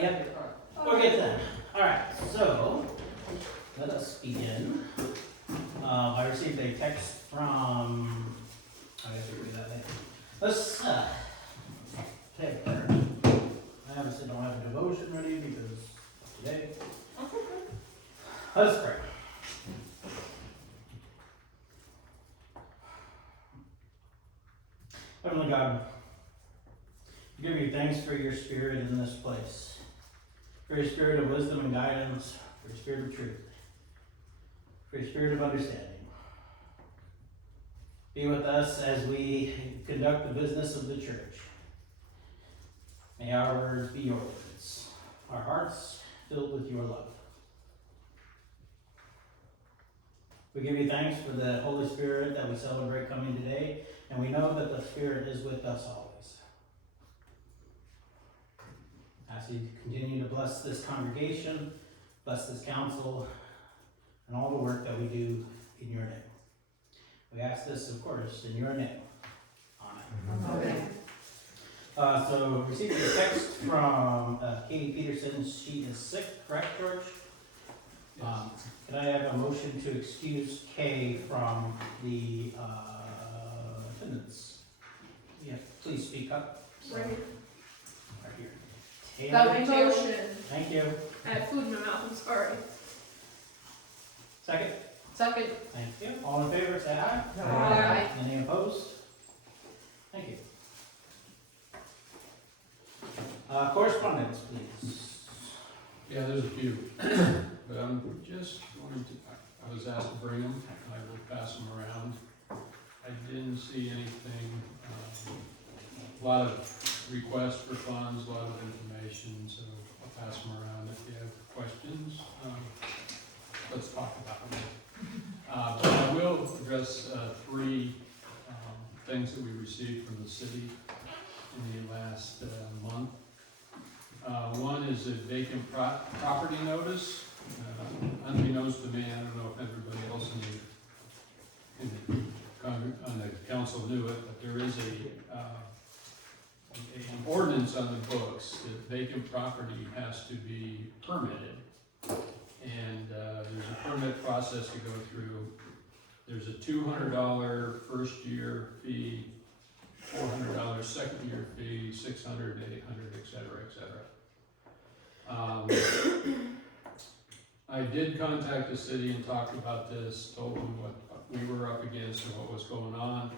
Yep. We'll get that. Alright, so let us begin. I received a text from, I guess we do that later. Let's take prayer. I obviously don't have a devotion ready because today. Let's pray. Heavenly God, we give you thanks for your spirit in this place, for your spirit of wisdom and guidance, for your spirit of truth, for your spirit of understanding. Be with us as we conduct the business of the church. May our words be your words, our hearts filled with your love. We give you thanks for the Holy Spirit that we celebrate coming today, and we know that the Spirit is with us always. As you continue to bless this congregation, bless this council, and all the work that we do in your name. We ask this, of course, in your name. Amen. Amen. So, received a text from Katie Peterson. She is sick, correct, George? Yes. Could I have a motion to excuse Kay from the attendance? Yeah, please speak up. So, right here. That motion. Thank you. I had food in my mouth, I'm sorry. Second? Second. Thank you. All in favor, say aye. Aye. Any opposed? Thank you. Correspondence, please. Yeah, there's a few, but I'm just going to, I was asked to bring them, I will pass them around. I didn't see anything, a lot of requests for funds, a lot of information, so I'll pass them around. If you have questions, let's talk about them. But I will address three things that we received from the city in the last month. One is a vacant property notice. Unbeknownst to me, I don't know if everybody else on the council knew it, but there is an ordinance on the books that vacant property has to be permitted. And there's a permit process to go through. There's a $200 first year fee, $400 second year fee, $600, $800, et cetera, et cetera. I did contact the city and talked about this, told them what we were up against and what was going on.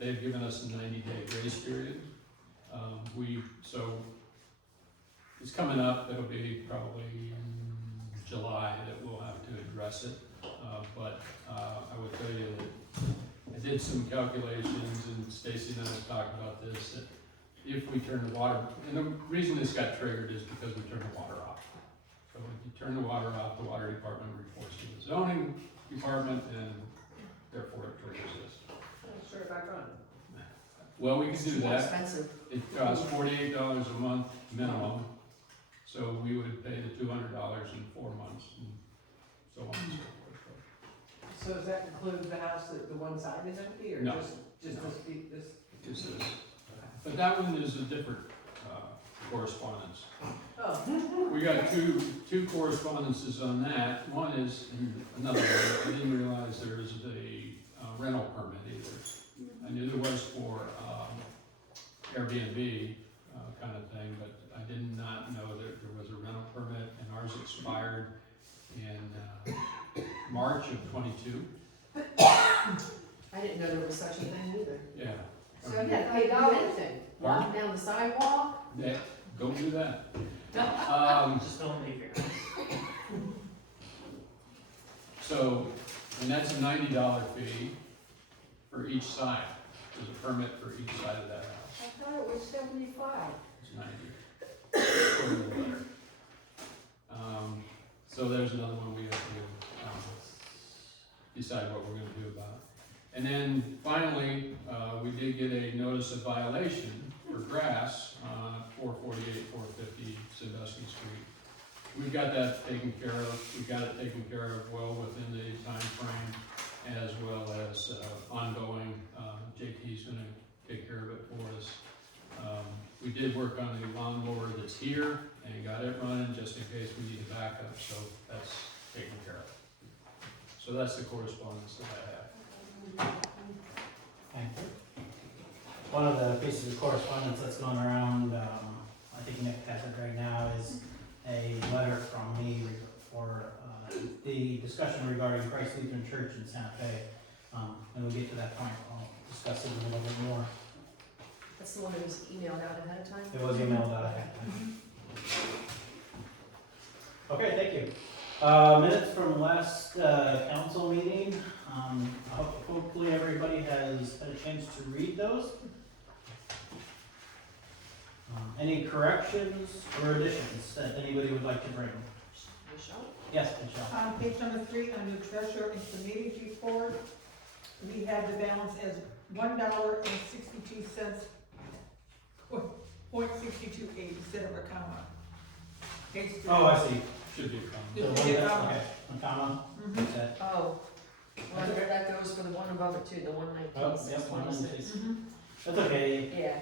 They've given us a 90-day grace period. So it's coming up. It'll be probably in July that we'll have to address it. But I will tell you that I did some calculations, and Stacy and I have talked about this, that if we turn the water, and the reason this got triggered is because we turned the water off. So if you turn the water off, the water department reports to the zoning department, and therefore it triggers this. Let's turn it back on. Well, we can do that. Expensive. It costs $48 a month minimum, so we would pay the $200 in 4 months, and so on and so forth. So does that include the house that the one side is empty, or No. just No. this? Just this. But that one is a different correspondence. Oh. We got two correspondences on that. One is, and another one, I didn't realize there is a rental permit either. I knew there was for Airbnb kind of thing, but I did not know that there was a rental permit, and ours expired in March of 22. I didn't know there was such a thing either. Yeah. So yeah, pay do anything. Walk down the sidewalk. Yeah, don't do that. Just don't leave here. So, and that's a $90 fee for each side. There's a permit for each side of that house. I thought it was 75. It's 90. According to the letter. So there's another one we have to decide what we're going to do about it. And then finally, we did get a notice of violation for grass on 448, 450 Sandusky Street. We've got that taken care of. We've got it taken care of well within the time frame, as well as ongoing. JT's going to take care of it for us. We did work on a lawnmower that's here and got it running just in case we need a backup, so that's taken care of. So that's the correspondence that I have. Thank you. One of the pieces of correspondence that's going around, I think Nick has it right now, is a letter from me for the discussion regarding Christ Lutheran Church in Santa Fe. When we get to that point, I'll discuss it a little bit more. That's the one that was emailed out ahead of time? It was emailed out ahead of time. Okay, thank you. Minutes from last council meeting. Hopefully everybody has had a chance to read those. Any corrections or additions that anybody would like to bring? Michelle? Yes, Michelle. On page number 3, under treasurer and committees report, we have the balance as $1.62, .628 instead of a comma. Page 3. Oh, I see. Should be a So comment. Should be a one- comma. Okay, one comma. Mhm. That- Oh, well, That's okay. that goes for the one above it too, the 119, Oh, yep, 626. Mhm. That's okay. Yeah,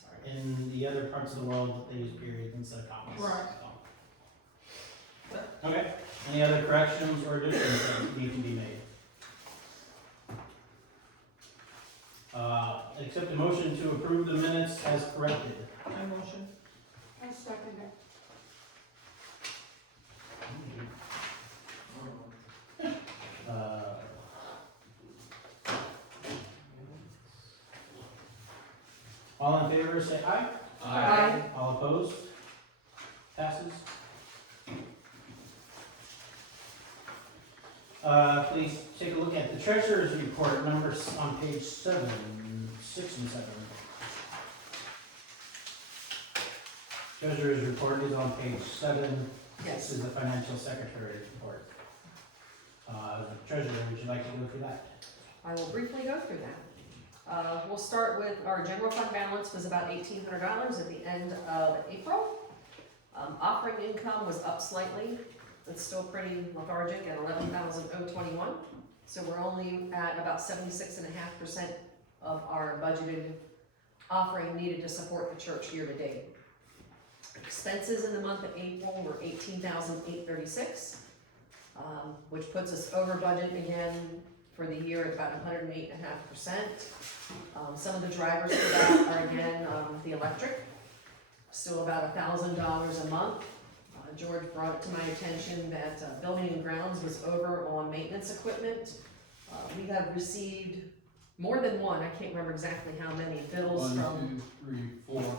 sorry. In the other parts of the world, they use periods instead of commas. Right. So. Okay, any other corrections or additions that need to be made? Accept a motion to approve the minutes as corrected. My motion. I second it. All in favor, say aye. Aye. All opposed? Passes. Please take a look at the treasurer's report numbers on page 7, 6 and 7. Treasurer's report is on page 7. This Yes. is the financial secretary's report. Treasurer, would you like to go through that? I will briefly go through that. We'll start with our general fund balance was about $1,800 at the end of April. Operating income was up slightly. It's still pretty lethargic at $11,021. So we're only at about 76.5% of our budgeted offering needed to support the church year to date. Expenses in the month of April were $18,836, which puts us over budget again for the year at about 108.5%. Some of the drivers for that are again, the electric, still about $1,000 a month. George brought it to my attention that building and grounds was over on maintenance equipment. We have received more than one, I can't remember exactly how many bills from. 1, 2, 3, 4.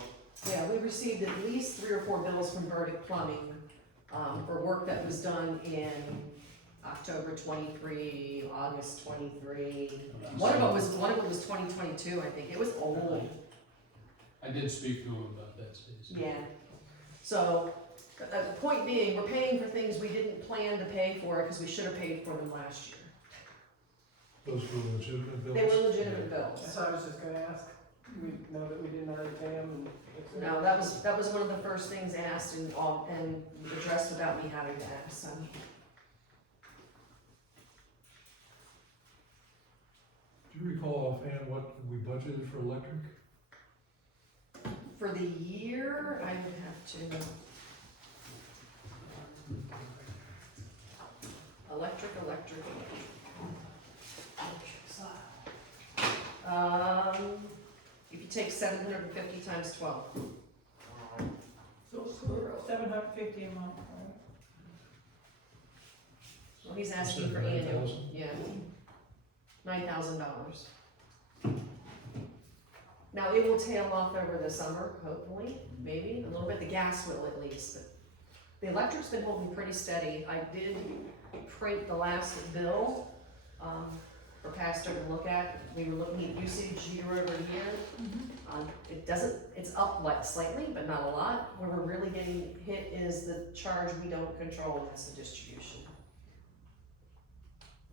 Yeah, we received at least 3 or 4 bills from Verdict Plumbing, for work that was done in October 23, August 23. One of it was 2022, I think, it was old. I did speak to him about that, Stacy. Yeah, so, the point being, we're paying for things we didn't plan to pay for, because we should have paid for them last year. Those were legitimate bills? They were legitimate bills. That's what I was just gonna ask. We know that we didn't already pay them and. No, that was one of the first things asked and addressed without me having to ask, so. Do you recall offhand what we budgeted for electric? For the year, I would have to. Electric. If you take 750 times 12. So, 750 a month, right? Well, he's asking Said for annual, 9,000? yeah. $9,000. Now, it will tail off over the summer, hopefully, maybe, a little bit, the gas will at least, but the electric's been holding pretty steady. I did print the last bill, for Pastor to look at. We were looking at usage year over year. It's up like slightly, but not a lot. Where we're really getting hit is the charge we don't control, that's the distribution.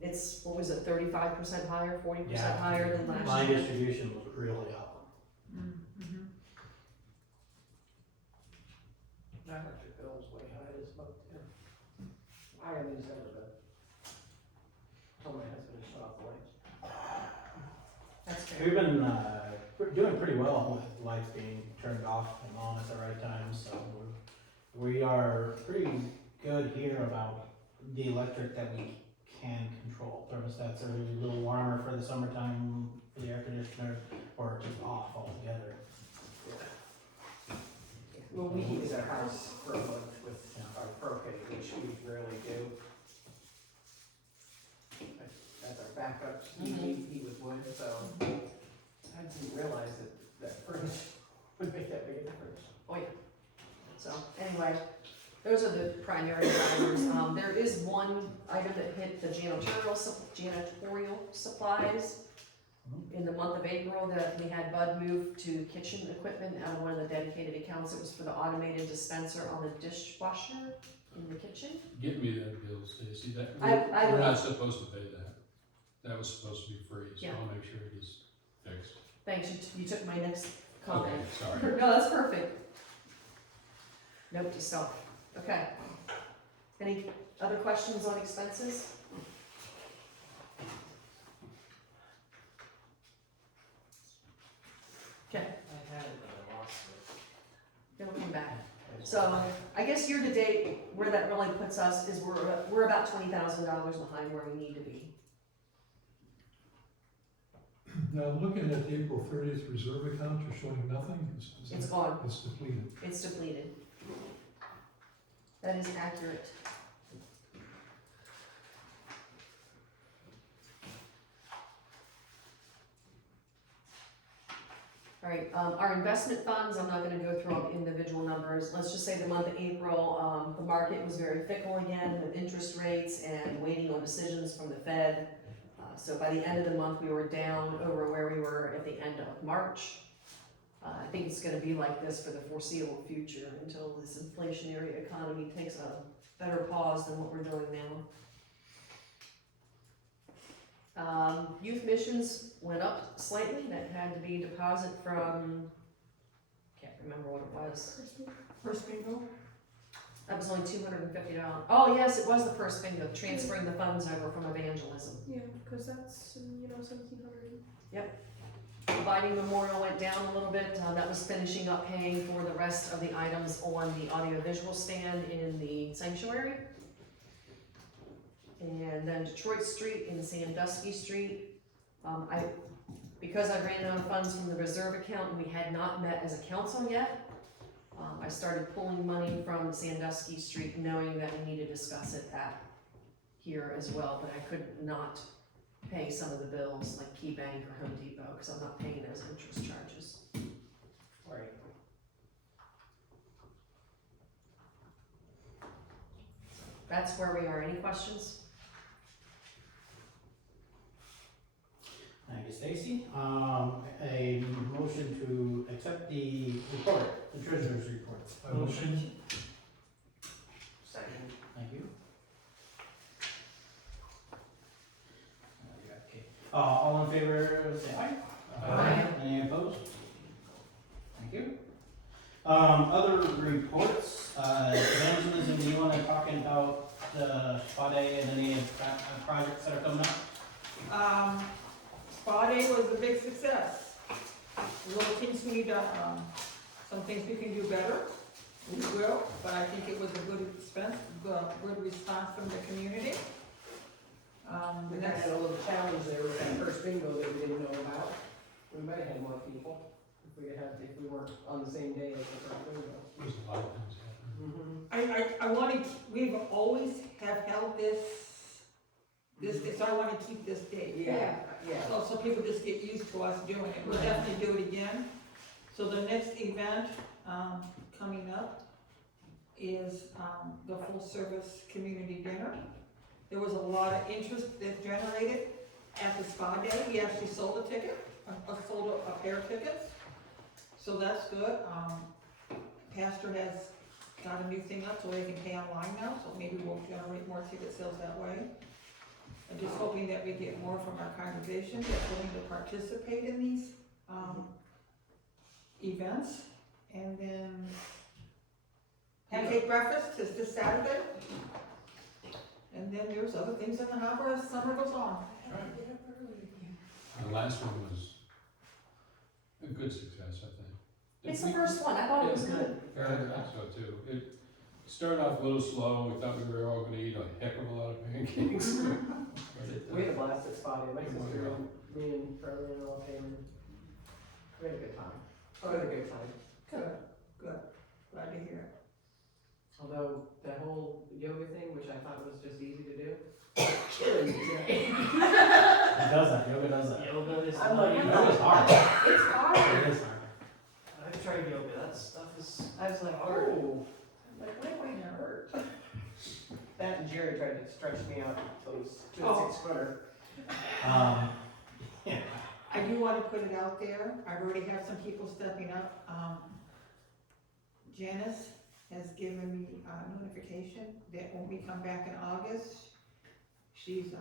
It's, what was it, 35% higher, 40% Yeah. higher than last Line year? distribution was really up. Mm-hmm. My electric bill is way high, it's about, higher than it's ever been. Told my husband to shut off the lights. That's fair. We've been doing pretty well with lights being turned off and on at the right time, so we are pretty good here about the electric that we can control. Thermostats are a little warmer for the summertime for the air conditioner, or just off altogether. Well, we use our house for a month with our propane, which we rarely do. As our backup, he was wood, so I didn't realize that furnace would make that big a difference. Oh, yeah. So, anyway, those are the primary drivers. There is one item that hit the janitorial supplies in the month of April that we had Bud move to kitchen equipment out of one of the dedicated accounts. It was for the automated dispenser on the dishwasher in the kitchen. Get me that bill, Stacy, that, I we're will. not supposed to pay that. That was supposed to be free, so Yeah. I'll make sure it is fixed. Thanks, you took my next comment. Okay, sorry. No, that's perfect. Note to self. Okay. Any other questions on expenses? Okay, I had it, but I lost it. it'll come back. So, I guess year to date, where that really puts us is we're about $20,000 behind where we need to be. Now, looking at the April 30th reserve account, you're showing nothing? It's gone, It's depleted. it's depleted. That is accurate. All right, our investment funds, I'm not gonna go through all the individual numbers. Let's just say the month of April, the market was very fickle again with interest rates and waiting on decisions from the Fed. So by the end of the month, we were down over where we were at the end of March. I think it's gonna be like this for the foreseeable future until this inflationary economy takes a better pause than what we're doing now. Youth missions went up slightly. That had to be deposit from, can't remember what it was. First bingo? That was only $250. Oh, yes, it was the first bingo, transferring the funds over from evangelism. Yeah, because that's, 1700. Providing Memorial went down a little bit. That was finishing up paying for the rest of the items on the audiovisual stand in the sanctuary. And then Detroit Street and Sandusky Street. Because I ran out of funds from the reserve account and we had not met as a council yet, I started pulling money from Sandusky Street knowing that we need to discuss it at here as well, but I could not pay some of the bills like Key Bank or Home Depot because I'm not paying those interest charges. Right. That's where we are. Any questions? Thank you, Stacy. A motion to accept the report, the treasurer's report. I motion. Second. Thank you. Okay. All in favor, say aye. Aye. Any opposed? Thank you. Other reports, evangelism, do you wanna talk about the spa day and any projects that are coming up? Spa day was a big success. Little things we need, some things we can do better, we will, but I think it was a good good response from the community. The We next, had a little challenge there with that first bingo that we didn't know about. We might have had more people if we weren't on the same day as the first bingo. There's a lot of things happening. I wanted, we've always have held this, so I wanna keep this date. Yeah. So people just get used to us doing it, we'll definitely do it again. So the next event, coming up is, the full-service community dinner. There was a lot of interest that generated at the spa day, we actually sold a ticket, sold a pair of tickets. So that's good, Pastor has got a new thing up so they can pay online now, so maybe we'll generate more ticket sales that way. I'm just hoping that we get more from our congregation that's willing to participate in these, events. And then pancake breakfast is this Saturday. And then there's other things in the hopper as summer goes on. The last one was good success, I think. It's the first one, I thought it was good. Yeah, I think so too. It started off a little slow, we thought we were all gonna eat a heck of a lot of pancakes. But it, We had a blast at Spotty, my It went sister well. and me and Charlie and all came, and we had a good time. We had a good time. Good, glad to hear it. Although that whole yoga thing, which I thought was just easy to do, killing me today. It does that, yoga does that. Yoga is I'm like, Yoga's hard. it's hard. It is hard. I've tried yoga. That stuff is I was like, hard. oh, I'm like, my way hurt. That and Jerry tried to stretch me out until he was to a Oh. 6 footer. Yeah. I do wanna put it out there, I already have some people stepping up, Janice has given me a notification that when we come back in August, she's,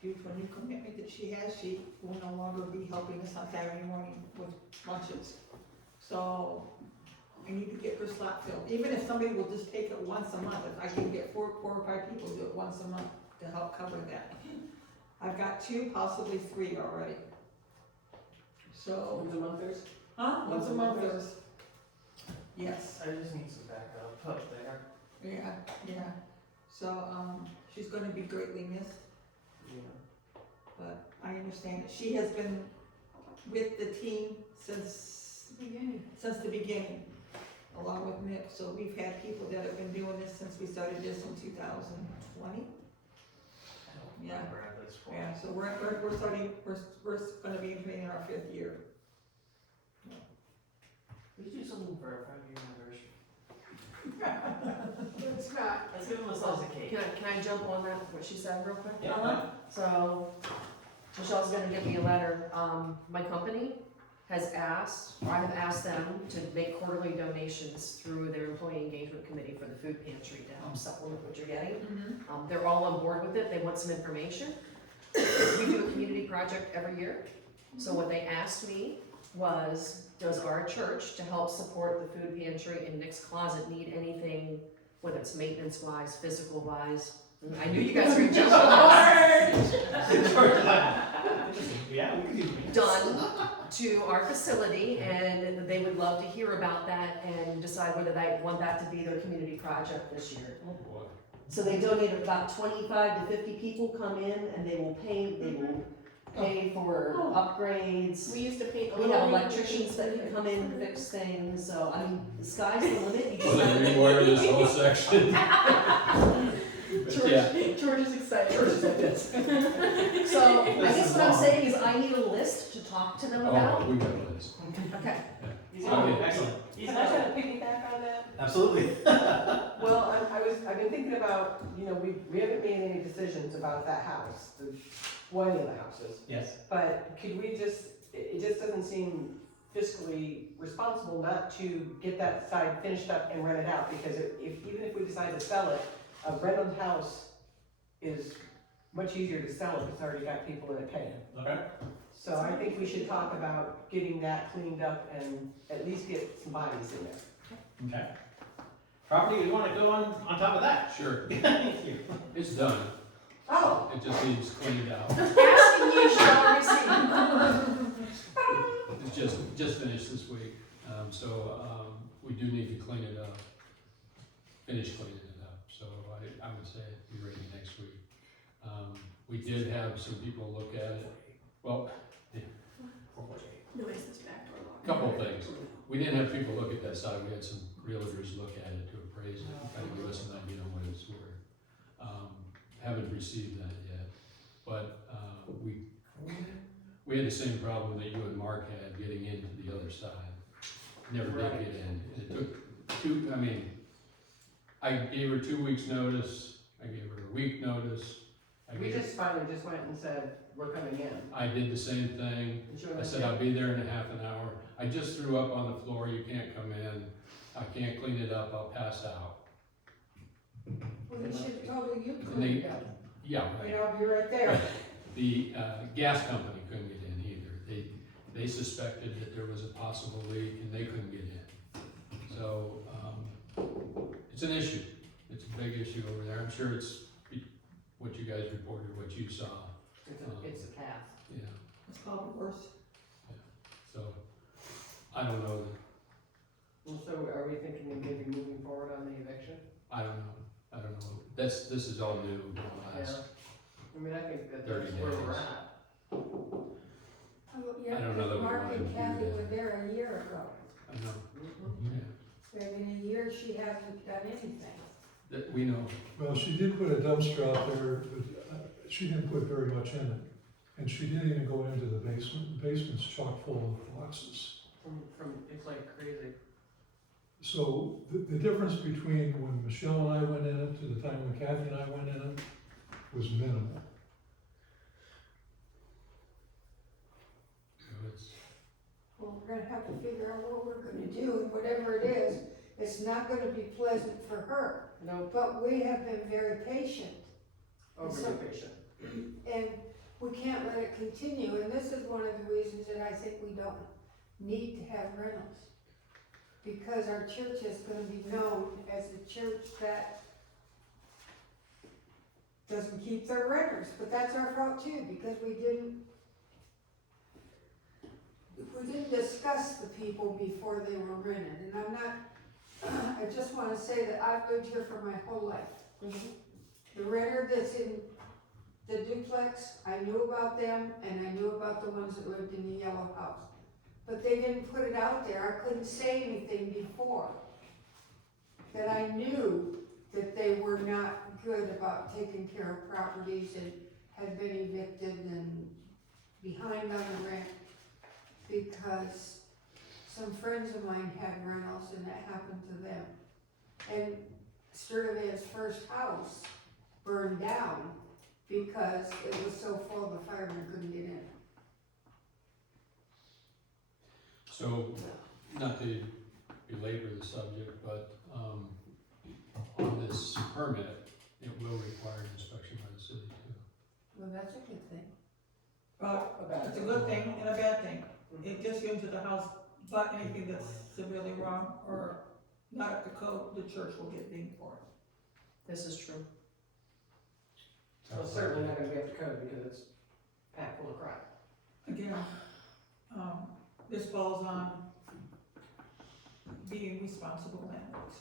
due to a new commitment that she has, she will no longer be helping us on Saturday morning with lunches. So, I need to get her slot filled, even if somebody will just take it once a month, if I can get four or five people to do it once a month to help cover that. I've got 2, possibly 3 already. So, Once a month there's? once a month there's, yes, I just need some backup up there. yeah. So, she's gonna be greatly missed, Yeah. but I understand that she has been with the team since the beginning, along with Nick, so we've had people that have been doing this since we started this in 2020. I don't Yeah. remember at this point. Yeah, so we're starting, we're gonna be in our 5th year. We should do something for our 5-year anniversary. It's not. Let's give them a slice of cake. Can I jump on that, what she said real quick? Yeah. So, Michelle's gonna give me a letter, my company has asked, or I have asked them to make quarterly donations through their employee engagement committee for the food pantry to help supplement what you're getting. They're all on board with it, they want some information. We do a community project every year, so what they asked me was, does our church, to help support the food pantry in Nick's Closet, need anything, whether it's maintenance wise, physical wise? I knew you guys were gonna jump on Yeah, we could do it. done to our facility, and they would love to hear about that and decide whether they want that to be their community project this year. oh boy. So they donated about 25 to 50 people come in, and they will pay for upgrades. We used to paint. We have electricians that can come in and fix things, so I mean, the sky's the limit, you just Will have they to. rewire this whole section? But yeah, George is excited. So, I guess what I'm saying is I need a list to talk to them about. oh, we got a list. Okay. Okay, excellent. Can I try to piggyback on that? Absolutely. Well, I've been thinking about, we haven't made any decisions about that house, one of the houses. Yes. But could we it just doesn't seem fiscally responsible not to get that side finished up and rent it out, because even if we decide to sell it, a rented house is much easier to sell if it's already got people in it paying. Okay. So I think we should talk about getting that cleaned up and at least get some bodies in there. Okay. Property, you wanna go on top of that? Sure, Thank you. it's done, Oh, it just needs cleaned out. Asking you shall receive. It's just finished this week, we do need to clean it up, finish cleaning it up, so I would say it'd be ready next week. We did have some people look at it, well, Nobody's this back door locked. couple of things. We didn't have people look at that side, we had some realtors look at it to appraise it, kind of give us an idea on what it's worth. Haven't received that yet, but, we had the same problem that you and Mark had getting into the other side. Never did Right. get in, and it took I gave her 2 weeks notice, I gave her a week notice. we just finally went and said, we're coming in. I did the same thing, And she I went, said, I'll be there in a half an hour. I just threw up on the floor, you can't come in, I can't clean it up, I'll pass out. Well, they should have told you And they, yeah, right. I'll be right there. The gas company couldn't get in either. They suspected that there was a possible leak and they couldn't get in. So, it's an issue. It's a big issue over there. I'm sure it's what you guys reported, what you saw. It's a path. Yeah, It's probably worse. so I don't know, And so are we thinking of maybe moving forward on the eviction? I don't know, this is all new, in the last, I mean, I think that 30 that's where we're days. at. I don't know that we Mark wanna and do Kathy that. were there a year ago, I know, Mhm. yeah, and in a year, she hasn't done anything. that, we know, Well, she did put a dumpster out there, but she didn't put very much in it. And she didn't even go into the basement. The basement's chock full of boxes. It's like crazy. So the difference between when Michelle and I went in it to the time when Kathy and I went in it was minimal. it's, Well, we're gonna have to figure out what we're gonna do, and whatever it is, it's not gonna be pleasant for her. No, But we have been very patient, overly patient. and we can't let it continue, and this is one of the reasons that I think we don't need to have rentals. Because our church is gonna be known as a church that doesn't keep their renters, but that's our fault too, because we didn't discuss the people before they were rented, and I'm not, I just wanna say that I've lived here for my whole life. The renter that's in the duplex, I knew about them, and I knew about the ones that lived in the yellow house. But they didn't put it out there, I couldn't say anything before. That I knew that they were not good about taking care of properties and had been evicted and behind on the rent. Because some friends of mine had rentals and that happened to them. And Sturdivant's first house burned down because it was so full the firemen couldn't get in. so, not to belabor the subject, but, on this permit, it will require an inspection by the city too. Well, that's a good thing. It's a good thing and a bad thing. It gets you into the house, but anything that's severely wrong or not up to code, the church will get dinged for it. This is true. So it's certainly not gonna be up to code because it's packed full of crap. Again, this falls on being responsible landlords.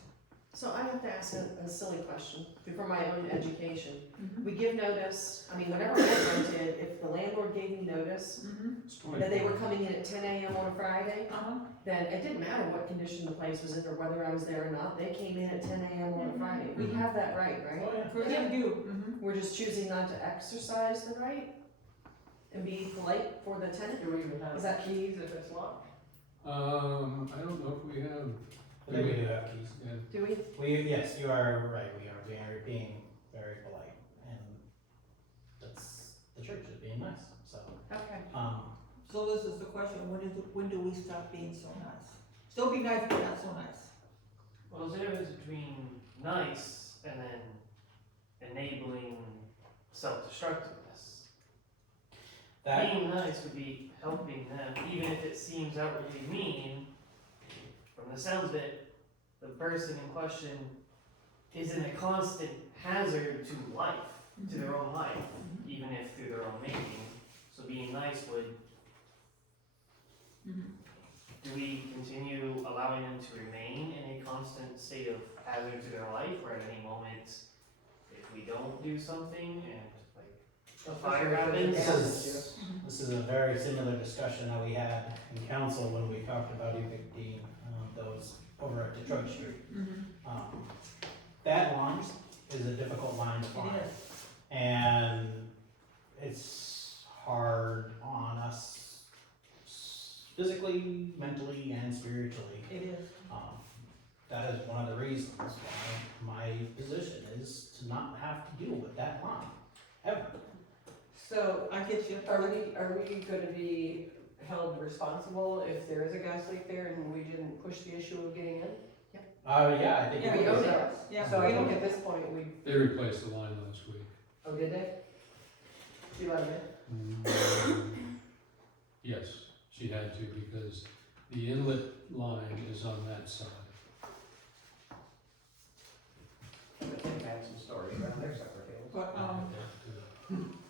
So I have to ask a silly question for my own education. Mm-hmm. We give notice, I mean, whenever I rented, if the landlord gave me notice Mm-hmm. that they were coming in at 10 a.m. on a Friday, Uh-huh. then it didn't matter what condition the place was in or whether I was there or not, they came in at 10 a.m. on a Friday. We have that right, right? Oh, yeah. For them to do, mm-hmm. We're just choosing not to exercise the right and be polite for the tenant? Do we even have Is that- keys if it's locked? I don't know if we have, I think we do have keys. yeah, Do we? Yes, you are right, we are being very polite, and that's, the church is being nice, so, Okay. So this is the question, when do we stop being so nice? Still be nice, but not so nice. Well, there's a difference between nice and then enabling self-destructiveness. that, Being nice would be helping them, even if it seems outwardly mean. From the sounds of it, the person in question is in a constant hazard to life, to their own life, even if through their own making. So being nice would, do we continue allowing them to remain in a constant state of hazard to their life, or at any moment, if we don't do something and like fire happens? this is a very similar discussion that we had in council when we talked about evicting, those over at Detroit Street. That line is a difficult line to find. It is. And it's hard on us physically, mentally, and spiritually. It is. That is one of the reasons why my position is to not have to deal with that line, ever. So, I get you. are we gonna be held responsible if there is a gas leak there and we didn't push the issue of getting in? Yeah, I think Yeah, it we is. own it. Yeah, So I we think own at it. this point, we, they replaced the line last week. oh, did they? You let them in? Yes, she had to because the inlet line is on that side. But they've had some stories around their separate tables. But,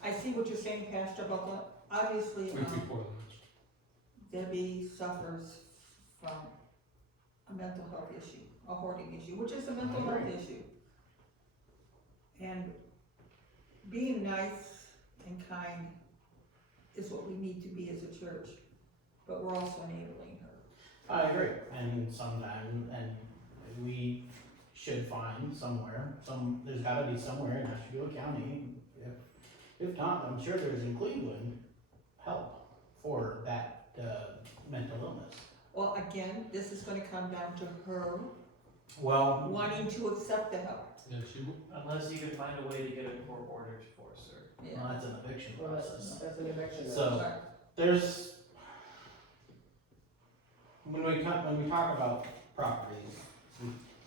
I see what you're saying, Pastor, about the, obviously, Week before last. Debbie suffers a mental health issue, a hoarding issue, which is a mental health issue. And being nice and kind is what we need to be as a church, but we're also enabling her. I agree, and sometimes, and we should find somewhere, there's gotta be somewhere in Ashtabula County, if not, I'm sure there's in Cleveland, help for that, mental illness. Well, again, this is gonna come down to her Well, wanting to accept the help. Yeah, she, Unless you can find a way to get a court order to force her. Yeah. well, that's an eviction Well, process. that's an eviction. So- Right. There's, when we talk about properties,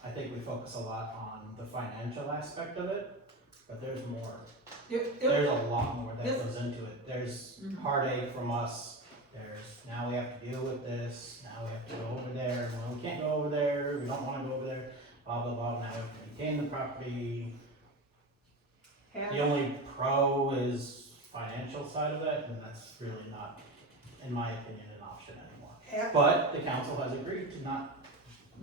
I think we focus a lot on the financial aspect of it, but there's more. There's a lot more that This- goes into it. There's Mhm. heartache from us, there's, now we have to deal with this, now we have to go over there, well, we can't go over there, we don't wanna go over there, blah, blah, blah, now we have to maintain the property. The only pro is financial side of it, and that's really not, in my opinion, an option anymore. But the council has agreed to not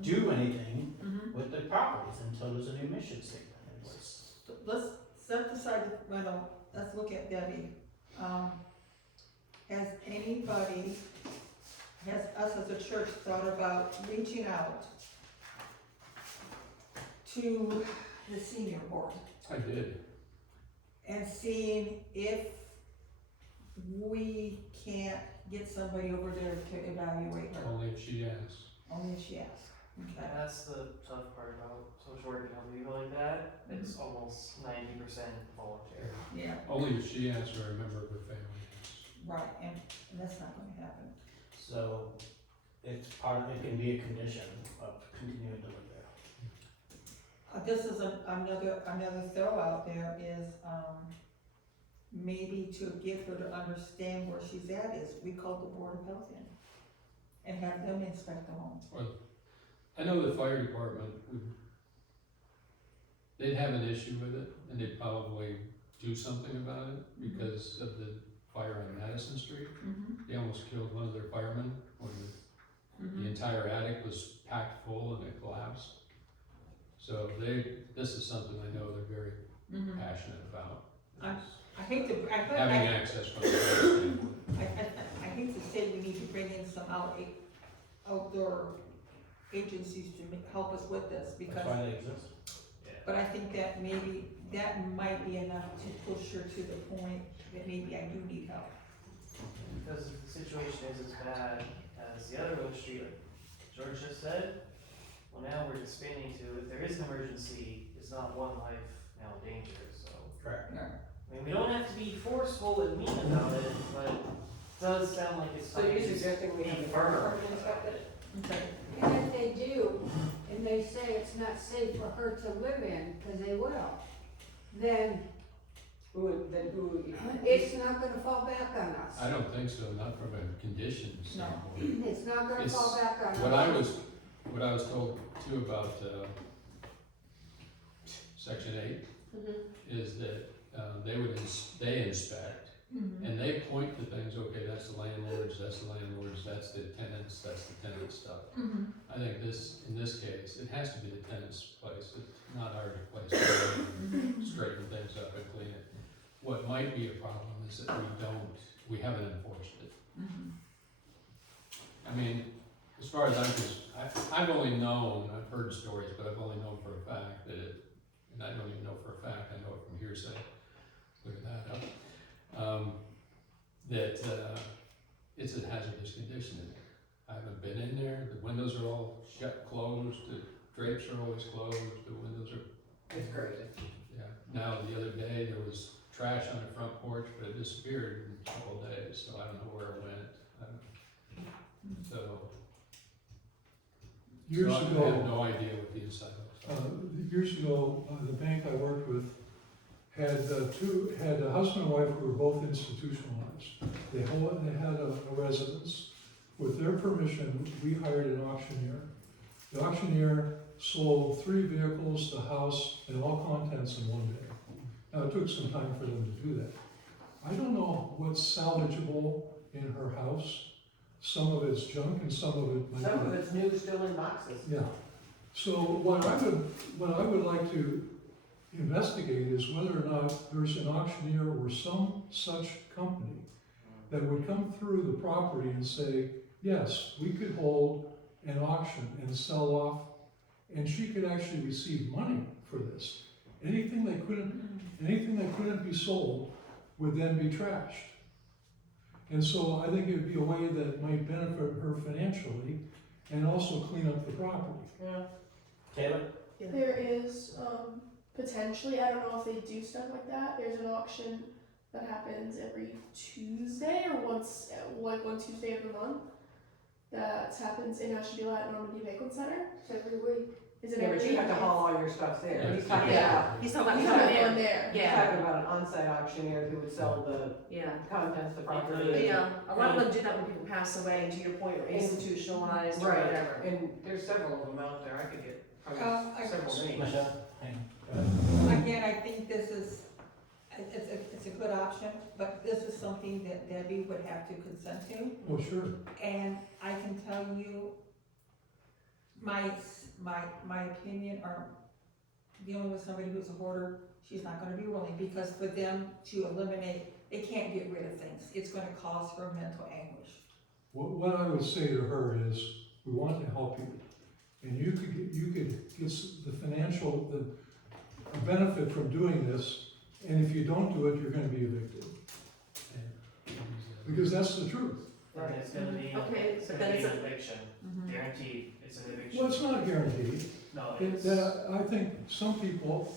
do anything Mhm. with the properties until there's a new mission statement in place. So let's set aside the rental, let's look at Debbie. Has anybody, has us as a church thought about reaching out to the senior board I did. and seeing if we can't get somebody over there to evaluate her, Only if she asks. only if she asks, And okay? that's the tough part about social work and people like that, it's almost 90% voluntary. Yeah, Only if she asks or a member of her family asks. right, and that's not gonna happen. So it's it can be a condition of continuing to live there. This is another throw out there is, maybe to get her to understand where she's at is, we call the Board of Health in and have them inspect the home. I know the fire department they'd have an issue with it, and they'd probably do something about it because of the fire on Madison Street. They almost killed one of their firemen when the entire attic was packed full and it collapsed. So this is something I know they're very passionate about. I hate to, Having access from the fire standpoint. I hate to say we need to bring in some outdoor agencies to help us with this because, That's why they exist. but I think that maybe, that might be enough to push her to the point that maybe I do need help. Because if the situation is as bad as the other Oak Street, like George just said, well, now we're expanding to, if there is an emergency, it's not one life now in danger, so. Correct. I mean, we don't have to be forceful and mean about it, but it does sound like it's So time you're to suggesting we have the fire department inspect it? Okay. And if they do, and they say it's not safe for her to live in, cause they will, then it's not gonna fall back on us. I don't think so, not from a condition standpoint. It's not gonna It's- fall back on us. What I was told too about, section 8 is that, they inspect and they point to things, okay, that's the landlords, that's the tenants, that's the tenant stuff. I think in this case, it has to be the tenant's place, it's not our place to straighten things up and clean it. What might be a problem is that we haven't enforced it. I mean, as far as I've only known, I've heard stories, but I've only known for a fact that and I don't even know for a fact, I know it from hearsay, clear that up, that it's a hazardous condition in there. I haven't been in there, the windows are all shut, closed, the drapes are always closed, the windows are, It's crazy. yeah. Now, the other day, there was trash on the front porch, but it disappeared in a couple of days, so I don't know where it went. So Years I have ago, no idea what the inside looks like. years ago, the bank I worked with had a husband and wife who were both institutionalized. They had a residence. With their permission, we hired an auctioneer. The auctioneer sold 3 vehicles, the house, and all contents in one day. Now, it took some time for them to do that. I don't know what's salvageable in her house. some of it's junk and some of it might be. Some of it's new, still in boxes. Yeah, so what I would like to investigate is whether or not there's an auctioneer or some such company that would come through the property and say, yes, we could hold an auction and sell off, and she could actually receive money for this. Anything that couldn't be sold would then be trashed. And so I think it'd be a way that might benefit her financially and also clean up the property. Yeah. Taylor? There is, potentially, I don't know if they do stuff like that, there's an auction that happens every Tuesday or once, like one Tuesday of the month. That happens in Ashtabula at Normandy Bacon Center. It's every week. Is it Yeah, every but you week? have to haul all your stuff there. Yeah. He's talking Yeah, about, he's talking He's about not coming going in. there. he's Yeah, talking about an on-site auctioneer who would sell the yeah. contents, the property. Yeah, a lot of them do that when people pass away, and to your point, or institutionalized or Right, whatever. and there's several of them out there, I could get probably I- several names. Michelle? Hang on. Again, I think this is, it's a good option, but this is something that Debbie would have to consent to. Oh, sure. And I can tell you, my opinion, or dealing with somebody who's a hoarder, she's not gonna be willing, because for them to eliminate, they can't get rid of things. It's gonna cause her mental anguish. What I would say to her is, we want to help you. And you could get the financial, the benefit from doing this, and if you don't do it, you're gonna be evicted. Because that's the truth. And it's gonna be, Okay, it's but gonna then be it's an eviction, guaranteed, it's an eviction. Well, it's not guaranteed. No, I think some people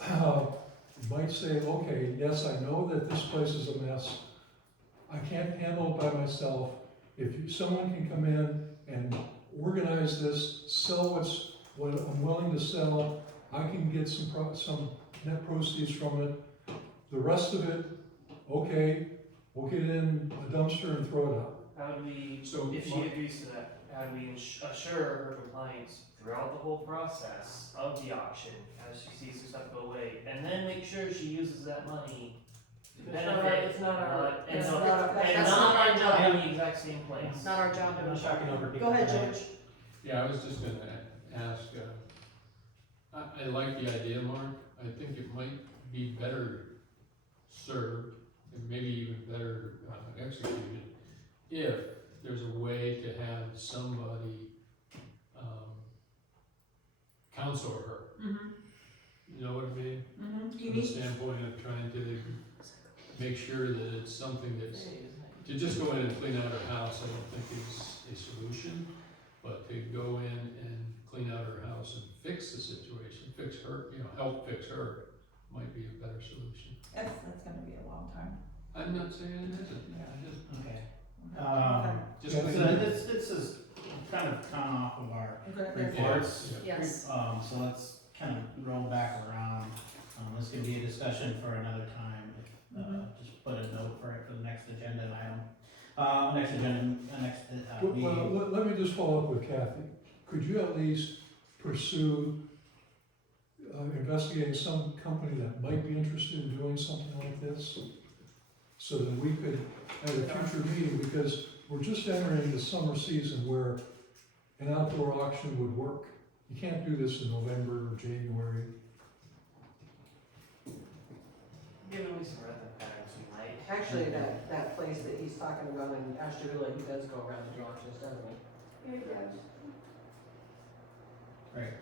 might say, okay, yes, I know that this place is a mess. I can't handle it by myself. If someone can come in and organize this, sell what I'm willing to sell, I can get some net proceeds from it. The rest of it, okay, we'll get it in a dumpster and throw it out. how do we, So, if she Mark- agrees to that, how do we assure her compliance throughout the whole process of the auction, as she sees her stuff go away, and then make sure she uses that money to It's not our- benefit, it's not our- and it's not, not our- and that's not not our end job. up in the exact same place. It's not our job. I'm not talking over people. Go ahead, George. Yeah, I was just gonna ask, I like the idea, Mark. I think it might be better served, and maybe even better executed, if there's a way to have somebody, counsel her. You know what I mean? You From the need, standpoint of trying to make sure that it's something that's, to just go in and clean out her house, I don't think is a solution. But to go in and clean out her house and fix the situation, fix her, help fix her, might be a better solution. that's gonna be a long time. I'm not saying it isn't, I just, Okay. just So think- this is kind of coming off of our Okay. reports. Yeah. Yes. So let's kind of roll back around. This could be a discussion for another time. Just put a note for it for the next agenda item. Next meeting. Well, let me just follow up with Kathy. Could you at least pursue investigating some company that might be interested in doing something like this? So that we could, at a future meeting, because we're just entering the summer season where an outdoor auction would work. You can't do this in November or January. Given we some rhythm patterns, we might. Actually, that place that he's talking about in Ashtabula, he does go around the auctions, doesn't he? Here he goes. Great.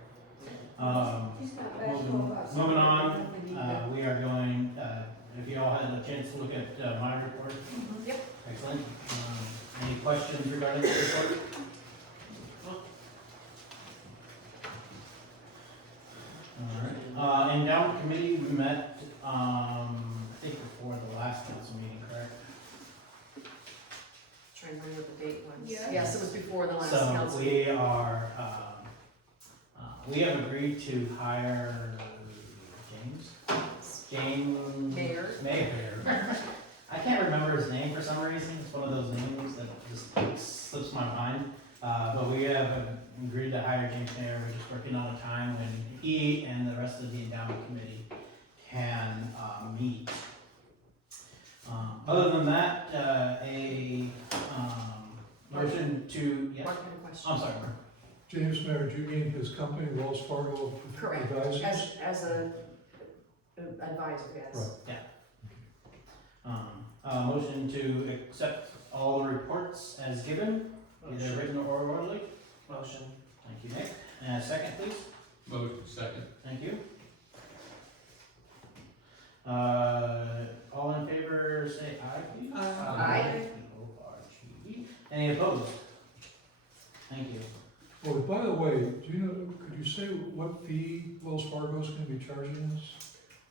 He's not bashful about something. Moving on, we are going, if you all had a chance to look at my report. Yep. Excellent. Any questions regarding the report? Alright, endowment committee, we met, I think before the last council meeting, correct? Trying to remember what the date was. Yeah. Yes, it was before the last So council. we are, we have agreed to hire James Mayor. Mayor. I can't remember his name for some reason, it's one of those names that just slips my mind. But we have agreed to hire James Mayer, we're just working on a time when he and the rest of the endowment committee can, meet. Other than that, Motion to, yeah, Mark had a question. I'm sorry, Mark. James Mayer, do you mean his company, Wells Fargo Correct. Advisors? As an advisor, yes. Right. Motion to accept all the reports as given, either written or orally. Motion. Thank you, Nick. And a second, please. Motion, second. Thank you. All in favor, say aye, please. Aye. O-R-G-E. Any opposed? Thank you. Oh, by the way, do you know, could you say what fee Wells Fargo is gonna be charging us?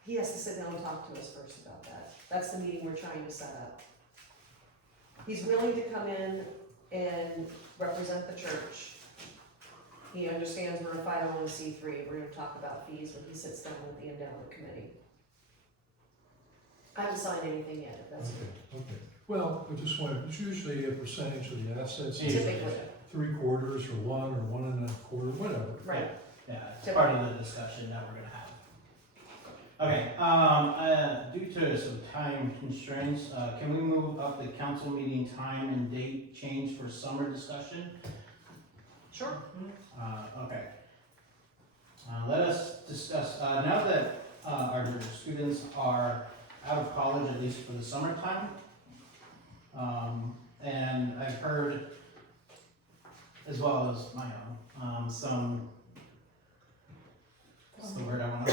He has to sit down and talk to us first about that. That's the meeting we're trying to set up. He's willing to come in and represent the church. He understands we're a 501c3, we're gonna talk about fees when he sits down with the endowment committee. I haven't signed anything yet, if that's Okay. Well, I just wanted, it's usually a percentage of the assets, Yeah. typically, 3/4 or 1 or 1 1/4, whatever. right. Yeah, it's part of the discussion that we're gonna have. Okay, due to some time constraints, can we move up the council meeting time and date change for summer discussion? Sure. Okay. Let us discuss, now that, our students are out of college, at least for the summertime, and I've heard, as well as my own, some, what's the word I want to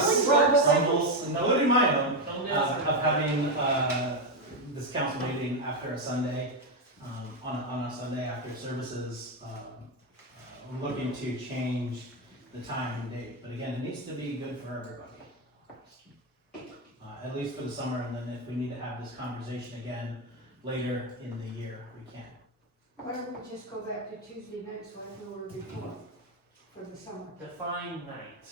say, grumbles, including my own, of having, this council meeting after a Sunday, on a Sunday after services. I'm looking to change the time and date, but again, it needs to be good for everybody. At least for the summer, and then if we need to have this conversation again later in the year, we can. Why don't we just go back to Tuesday nights like we were before, for the summer? Define night.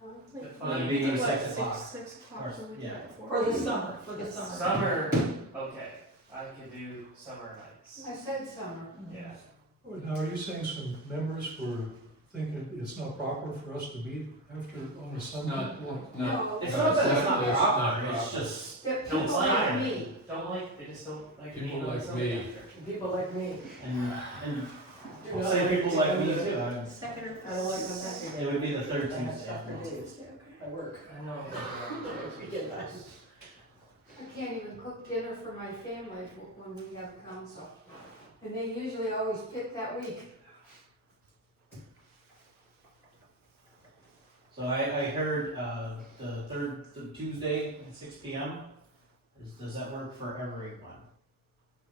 Like, It'll be like, 6 o'clock. 6 o'clock Or- the weekend yeah. before. For the summer, for the summer. Summer, okay, I could do summer nights. I said summer. Yeah. Now, are you saying some members were thinking it's not proper for us to meet after, on a Sunday? No, It's not that it's not That's not proper, it's proper. just, That Don't people sign like it. me, Don't like, they just don't like People me. like me. people like me. and You're not say people like like me to- too, Second or I don't like them that day. it would be the third I have Tuesday. stuff to do. Tuesday, okay. I work. I know. I can't even cook dinner for my family when we have council. And they usually always pick that week. So I heard, the third Tuesday at 6 p.m. Does that work for everyone?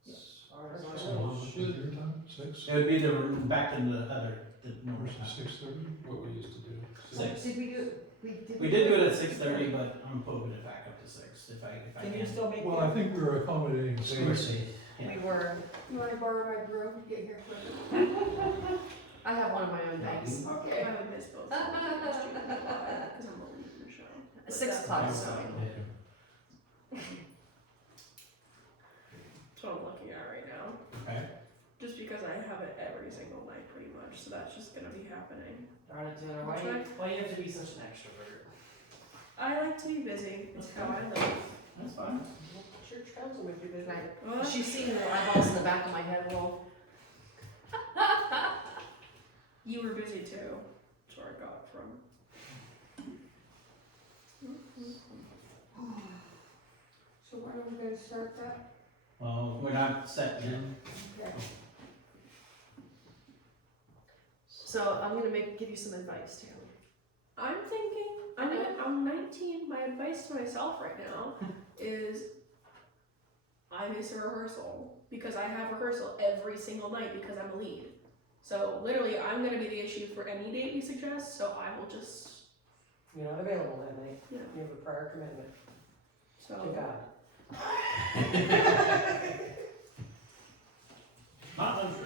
So, Should- your time, 6 It would be the, back in the other, the normal versus time. 6:30? What we used to do. 6. Did we do, We did do it at 6:30, but I'm moving it back up to 6 if I Can you can. still make Well, I that? think we were accommodating We Stacy. were safe, yeah. We were, you wanna borrow my broom to get here quick? I have one of my own bags. Okay. I would miss both. Because I'm a lead in the show. But 6 that- o'clock is Yeah. fine. That's what I'm looking at right now. Okay. Just because I have it every single night pretty much, so that's just gonna be happening. Darn it, Taylor, Which one? why do you have to be such an extrovert? I like to be busy, it's how I live. That's fine. Church council with you Good today. night. Well, She's seeing the eyeballs in the back of my head roll. you were busy too, that's where I got it from. So when are we gonna start that? Well, we're not set yet. Okay. So I'm gonna give you some advice, Taylor. I'm thinking, I'm 19, my advice to myself right now is I miss a rehearsal because I have rehearsal every single night because I'm a lead. So literally, I'm gonna be the issue for any date you suggest, so I will just, You're not available that night. Yeah. You have a prior commitment so. to God. Not untrue.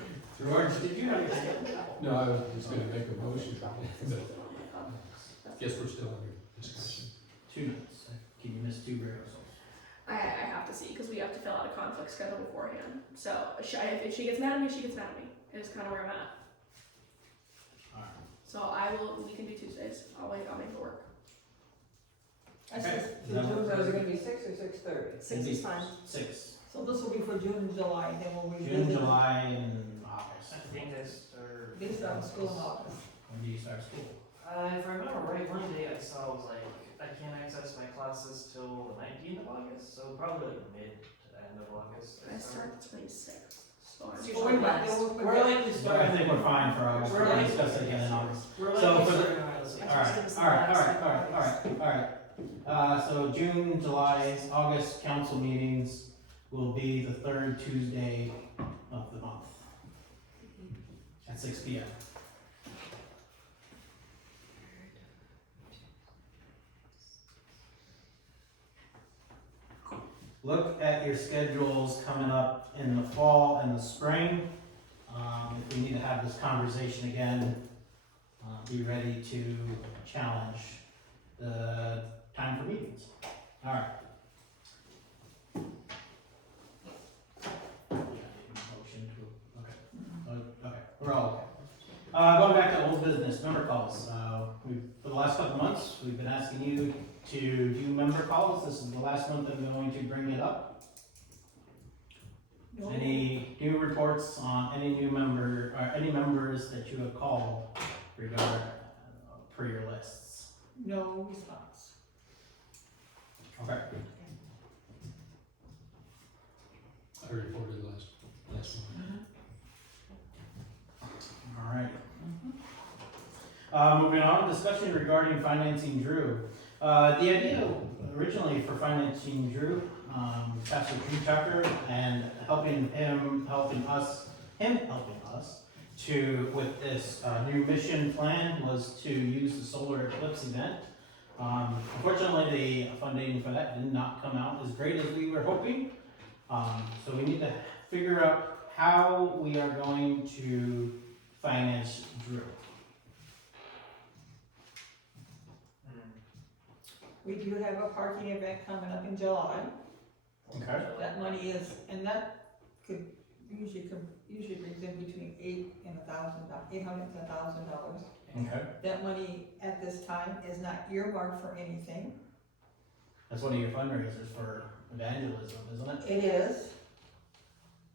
George, did you have anything? No, I was just gonna make a motion, but guess we're still in discussion. 2 minutes. Can you miss 2 rehearsals? I have to see, because we have to fill out a conflict schedule beforehand. So if she gets mad at me, she gets mad at me. It's kind of where I'm at. Alright. So we can do Tuesdays. I'll make it work. I Okay. said, the Tuesdays are gonna be 6 or 6:30? 6 is fine. 6. So this will be for June and July, and then we'll June, revisit. July, and August. I think they start. They start school in August. When do you start school? If I remember right, one day I saw was like, I can't access my classes till the 19th of August, so probably like mid to the end of August. I start the 26th. So it's So usually we're not- last. We're likely So I starting. think we're fine for August, we're gonna discuss it again in August. We're So likely for the- starting around the same. Alright. So June, July, August council meetings will be the third Tuesday of the month at 6 p.m. Look at your schedules coming up in the fall and the spring. If we need to have this conversation again, be ready to challenge the time for meetings. All right. Motion to, okay, we're all okay. Going back to old business, member calls. For the last couple of months, we've been asking you to do member calls. This is the last month I'm going to bring it up. No. Any new reports on any new member, or any members that you have called regarding, per your lists? No response. Okay. I reported last month. All right. Moving on, discussion regarding financing Drew. The idea originally for financing Drew, Pastor Drew Tucker, and helping us to, with this new mission plan, was to use the solar eclipse event. Unfortunately, the funding for that did not come out as great as we were hoping. So we need to figure out how we are going to finance Drew. We do have a parking event coming up in July. Okay. That money is, and that usually brings in between $800 and $1,000. Okay. That money at this time is not earmarked for anything. That's one of your fundraisers for evangelism, isn't it? It is,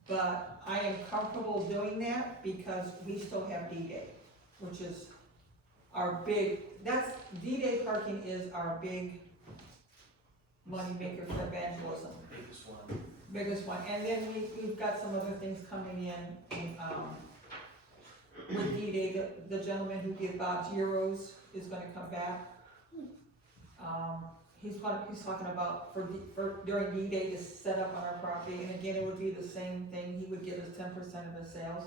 but I am comfortable doing that because we still have D-Day, which is our big, D-Day parking is our big money maker for evangelism. Biggest one, and then we've got some other things coming in, with D-Day, the gentleman who did Bob's Euros is gonna come back. He's talking about for during D-Day to set up on our property, and again, it would be the same thing, he would give us 10% of his sales,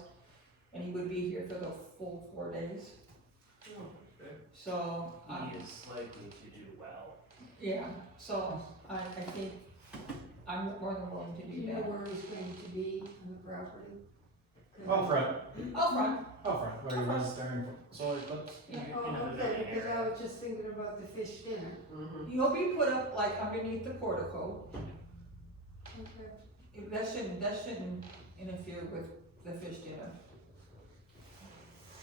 and he would be here for the full 4 days. So, He is likely to do well. yeah, so I think I'm more than willing to Do do you know that. where he's going to be on the property? Up front, Up front, where he was during solar eclipse. yeah. Oh, okay, because I was just thinking about the fish dinner. He'll be put up like underneath the portico. Okay. That shouldn't interfere with the fish dinner.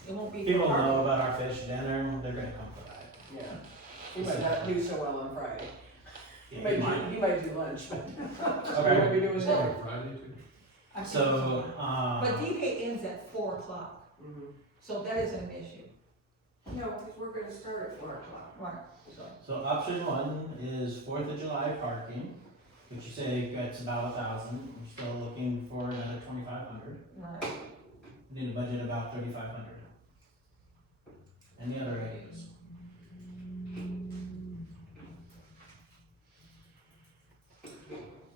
It won't be. People know about our fish dinner, they're gonna come for that. Yeah. He might not do so well on Friday. Yeah, you might. He might do lunch, but we Okay. won't be doing Is dinner. that Friday too? I think So, But D-Day ends at 4 o'clock, so that isn't an issue. No, because we're gonna start at 4 o'clock. Right. so option one is 4th of July parking, which you say gets about 1,000. You're still looking for another 2,500. Right. Need a budget about 3,500. Any other ideas?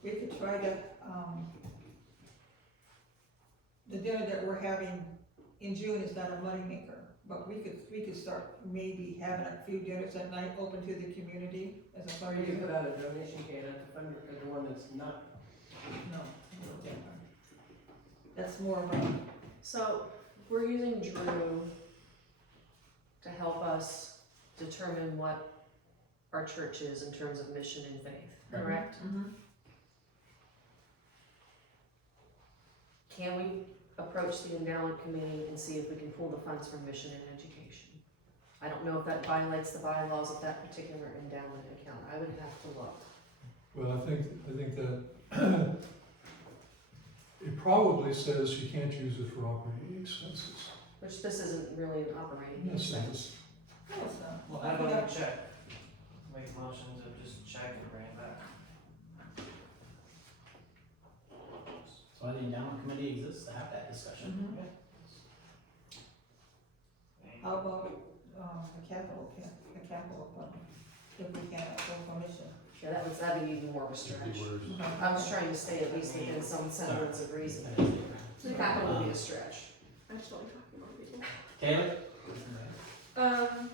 We could try to, the dinner that we're having in June is not a moneymaker, but we could start maybe having a few dinners at night open to the community as a Or you could fundraiser. put out a donation can at the fund, at the one that's not. No. That's more of a, So, we're using Drew to help us determine what our church is in terms of mission and faith, correct? Can we approach the endowment committee and see if we can pull the funds from mission and education? I don't know if that violates the bylaws of that particular endowment account, I would have to look. Well, I think that it probably says you can't use it for operating expenses. Which this isn't really an operating Yes, it expense. is. No, it's not. Well, how about we check? Make a motion to just check and bring it back. That's why the endowment committee exists, to have that discussion. How about, the capital fund, if we can have full permission? Yeah, that'd be even more of a Should be stretch. worse. I was trying to stay at least within some semblance of reason. The capital would be a stretch. I just don't like talking about people. Kayla?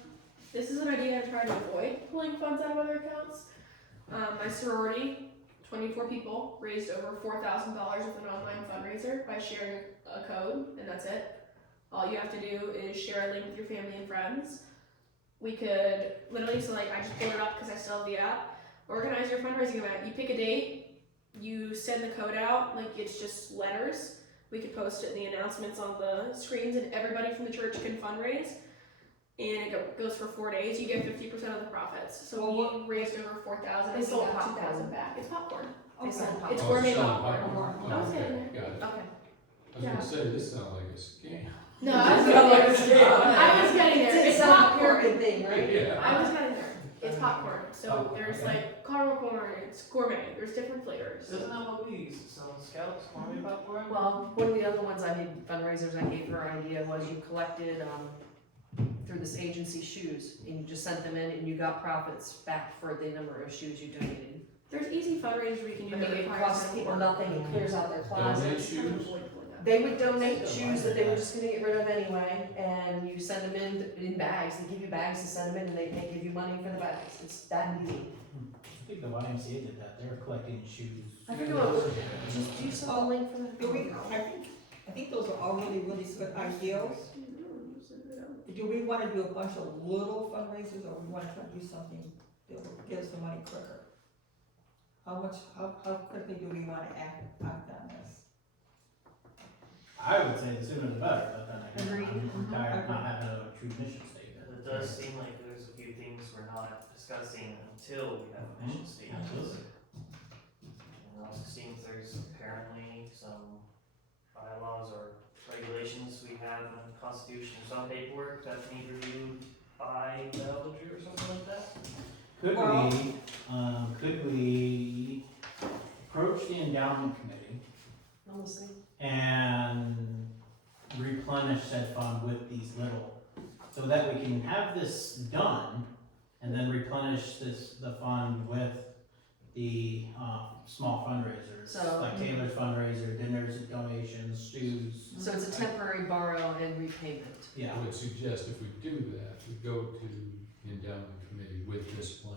This is an idea I'm trying to avoid pulling funds out of other accounts. My sorority, 24 people, raised over $4,000 with an online fundraiser by sharing a code, and that's it. All you have to do is share a link with your family and friends. We could literally, so like I just pulled it up because I still have the app. Organize your fundraising event. You pick a date, you send the code out, like it's just letters. We could post it in the announcements on the screens, and everybody from the church can fundraise. And it goes for 4 days. You get 50% of the profits. So we raised over 4,000. They and we sold got popcorn. 2,000 back. It's popcorn. They sell Okay. popcorn. It's Oh, gourmet selling popcorn. Oh, I was okay, getting got it. Okay. I was gonna say, this sounds like a scam. No, I was getting there. I was getting there. It's popcorn. Good thing, right? Yeah. I was getting there. It's popcorn. So Popcorn, there's okay. like caramel corn. It's gourmet. There's different flavors. Isn't that what we used to sell in Scouts, gourmet popcorn? Well, one of the other ones I did fundraisers, I gave her idea was you collected, through this agency shoes, and you just sent them in and you got profits back for the number of shoes you donated. There's easy fundraisers we can do I that mean, it requires costs no people work. nothing, it clears out their Donate closets. shoes? They would donate shoes that they were just gonna get rid of anyway, and you send them in bags, they give you bags to send them in, and they give you money for the bags, it's that easy. I think the YMCA did that, they were collecting shoes. I forget what it was. Just do some link for the. I think those are all really good ideas. Do we wanna do a bunch of little fundraisers, or we wanna try to do something that will get us the money quicker? How quickly do we wanna act on this? I would say the sooner the better, but then Agreed. I'm tired of not having a true mission statement. It does seem like there's a few things we're not discussing until we have a mission statement. Absolutely. And it also seems there's apparently some bylaws or regulations we have in the Constitution, some paperwork that need reviewed by the elderly or something like that. Could we approach the endowment committee I'm listening. and replenish said fund with these little, so that we can have this done, and then replenish the fund with the, small fundraisers, So- like Taylor's fundraiser, dinners, donations, shoes, So it's a temporary borrow and repayment. yeah. I would suggest if we do that, we go to the endowment committee with this plan.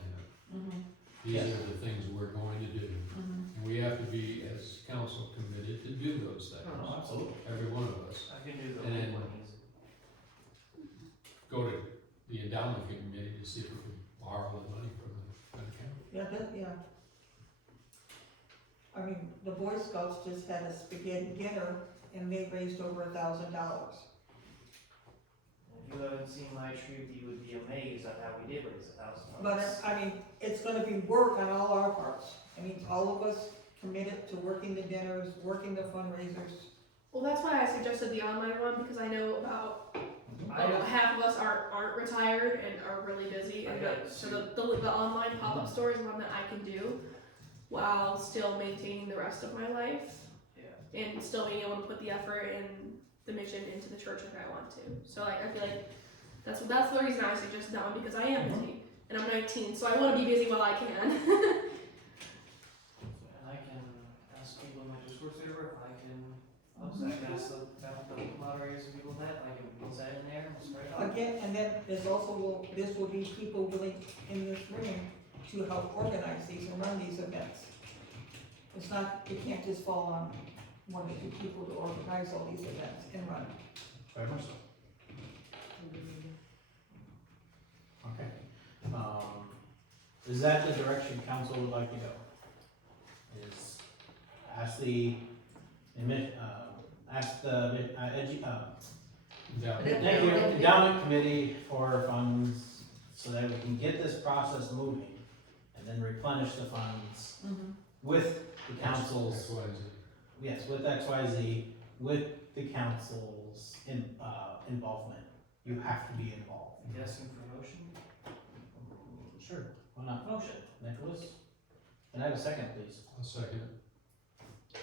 These are the things we're going to do, and we have to be, as council, committed to do those things, Oh, absolutely. every one of us. I can do the And then- one easy. Go to the endowment committee to see if we can borrow the money from the account. Yeah. I mean, the Boy Scouts just had a spaghetti dinner, and they raised over $1,000. If you haven't seen my troop, you would be amazed at how we did raise $1,000. But, I mean, it's gonna be work on all our parts. I mean, all of us committed to working the dinners, working the fundraisers. Well, that's why I suggested the online one, because I know about I don't- half of us aren't retired and are really busy, and I got so the online pop-up store is one that I can do while still maintaining the rest of my life Yeah. and still being able to put the effort and the mission into the church like I want to. So like I feel like that's the reason I suggested that one, because I am busy and I'm 19, so I want to be busy while I can. And I can ask people in my Discord server if I can, I can ask the moderators and people that, I can put that in there and spread it out. Again, and then this will be people willing in this room to help organize these and run these events. It's not, it can't just fall on one or two people to organize all these events and run. Very much so. Okay. Is that the direction council would like to go? Is ask the endowment committee for funds so that we can get this process moving, and then replenish the funds with the council's, X, Y, Z. yes, with XYZ, with the council's involvement. You have to be involved. You asking for a motion? Sure, why not? Motion. Nicholas? Can I have a second, please? I'll second it.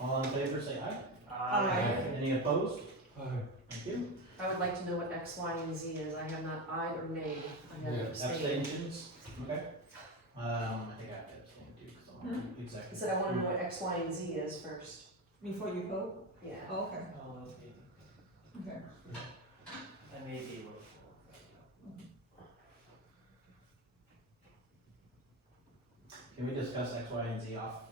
All in favor, say aye. Aye. Any opposed? Aye. Thank you. I would like to know what X, Y, and Z is. I have not ayed or nayed. I have Yeah. abstained. Abstentions? Okay. I think I have to abstain too, because I'm on I executive. said I wanna know what X, Y, and Z is first. Before you vote? Yeah. Oh, okay, Oh, okay. okay. I may be able to. Can we discuss X, Y, and Z out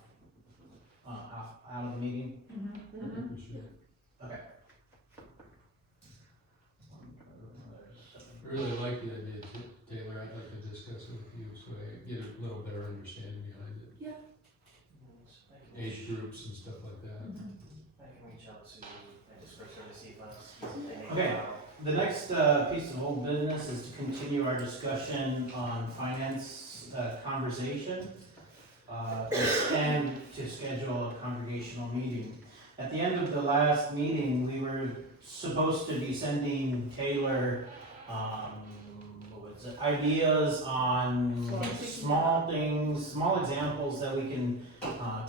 of the meeting? Mhm. We should. Okay. I really like the idea, Taylor, I'd like to discuss it with you, so I get a little better understanding behind it. I can Age reach- groups and stuff like that. I can reach out to, I just first to see if I. Okay. The next piece of old business is to continue our discussion on finance conversation and to schedule a congregational meeting. At the end of the last meeting, we were supposed to be sending Taylor what was it, ideas on small things, small examples that we can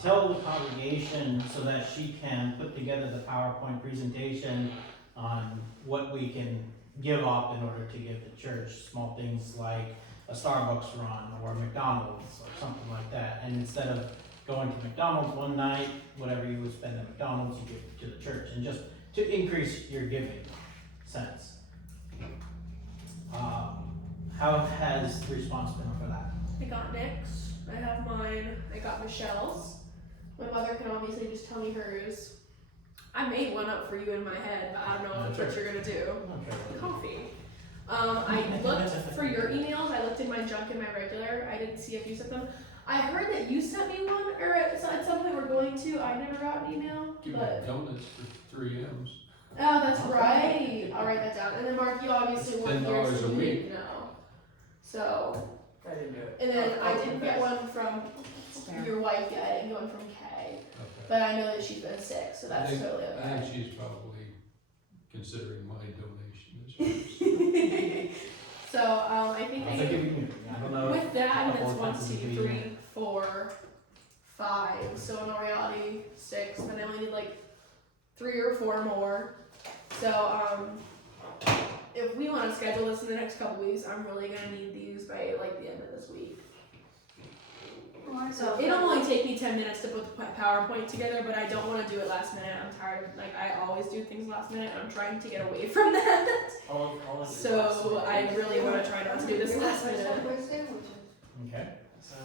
tell the congregation so that she can put together the PowerPoint presentation on what we can give up in order to give the church. Small things like a Starbucks run or McDonald's or something like that. And instead of going to McDonald's one night, whatever you would spend at McDonald's, you give it to the church, and just to increase your giving sense. How has the response been for that? I got Nick's, I have mine, I got Michelle's. My mother can obviously just tell me hers. I made one up for you in my head, but I don't know what you're gonna do. Coffee. I looked for your emails, I looked in my junk and my regular, I didn't see if you sent them. I heard that you sent me one, or at some point we're going to, I never got an email, Give me but, donuts for 3 M's. oh, that's right, I'll write that down. And then Mark, you obviously It's weren't here, $10 so a you week. didn't know. So, I didn't do it. and then I I'll didn't get confess. one from Fair. your wife yet, I didn't get one from Kay. Okay. But I know that she's been sick, so that's totally I okay. think she's probably considering my donation as hers. So, I think I they, think if you can, I don't know. with that, couple it's of 1, times 2, a week. 3, 4, 5. So in all reality, 6. And then I only need like 3 or 4 more. So, if we want to schedule this in the next couple weeks, I'm really gonna need these by like the end of this week. So It'll only take me 10 minutes to put the PowerPoint together, but I don't want to do it last minute. I'm tired of, like, I always do things last minute, and I'm trying to get away from that. All of So I really want to try not to do this last minute. Subway sandwiches. Okay. So,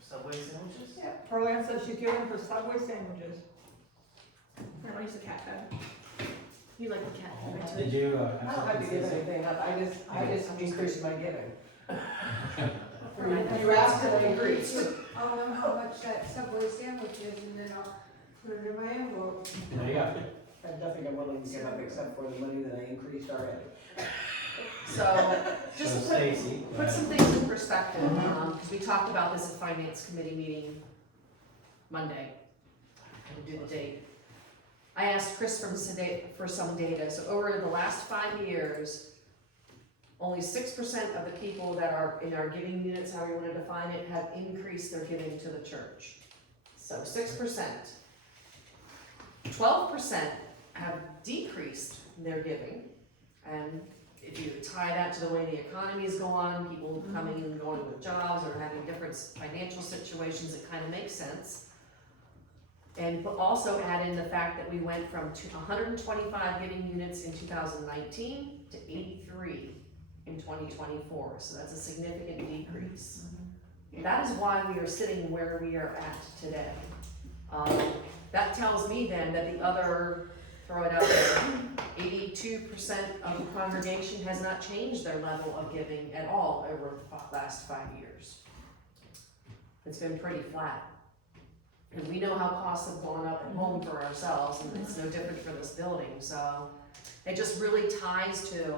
Subway sandwiches? Yeah, Pearl said she's going for Subway sandwiches. I want to use the cat head. You like the cat head, Did you, I don't have to give anything up, I just increased my giving. You asked and I increased. I'll know how much that Subway sandwich is and then I'll put it in my envelope. There you go. I'm definitely willing to give up except for the money that I increased already. So, just So Stacy, put some things in perspective, because we talked about this at finance committee meeting Monday. We'll do the date. I asked Chris for some data, so over the last 5 years, only 6% of the people that are in our giving units, however you want to define it, have increased their giving to the church. So 6%. 12% have decreased their giving, and if you tie that to the way the economy's going, people coming and going with jobs or having different financial situations, it kind of makes sense. And also add in the fact that we went from 125 giving units in 2019 to 83 in 2024, so that's a significant decrease. That is why we are sitting where we are at today. That tells me then that the other, throw it out there, 82% of the congregation has not changed their level of giving at all over the last 5 years. It's been pretty flat. And we know how costs have gone up at home for ourselves, and it's no different for this building, so it just really ties to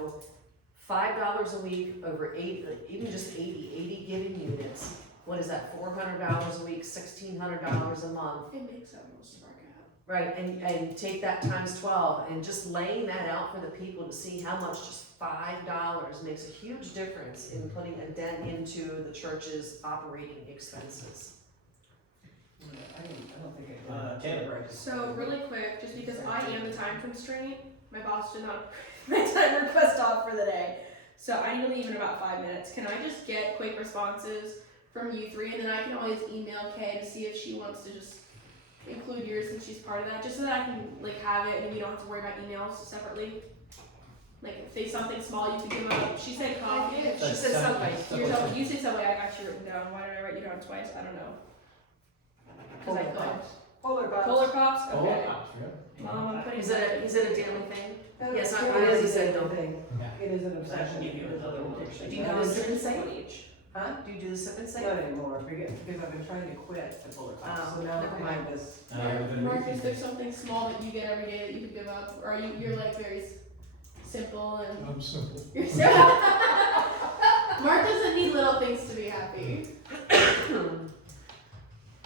$5 a week over 8, even just 80 giving units what is that, $400 a week, $1,600 a month, It makes up most of our gap. right? And take that times 12, and just laying that out for the people to see how much just $5 makes a huge difference in putting a dent into the church's operating expenses. I don't think Taylor. So really quick, just because I am the time constraint, my boss did not approve my time request off for the day. So I need to leave in about 5 minutes. Can I just get quick responses from you three, and then I can always email Kay to see if she wants to just include yours since she's part of that, just so that I can like have it and we don't have to worry about emails separately. Like if they something small, you can give up. She said coffee. She said Subway. You said Subway. I got you written down. Why did I write you down twice? I don't know. Cause I could. Polar Pops. Polar Pops. Oh, Okay. pops, really? Mom, I'm putting Is it a daily thing? Yes, It I already is said a no. thing. Yeah. It is an I can obsession. give you another one. Do you do the sip and say? each. Huh? Do you do the sip and say? Not anymore, because I've been trying to quit the Polar Pops, so now never I have this. Mark, is there something small that you get every day that you could give up? Or you're like very simple and I'm simple. you're simple? Mark doesn't need little things to be happy.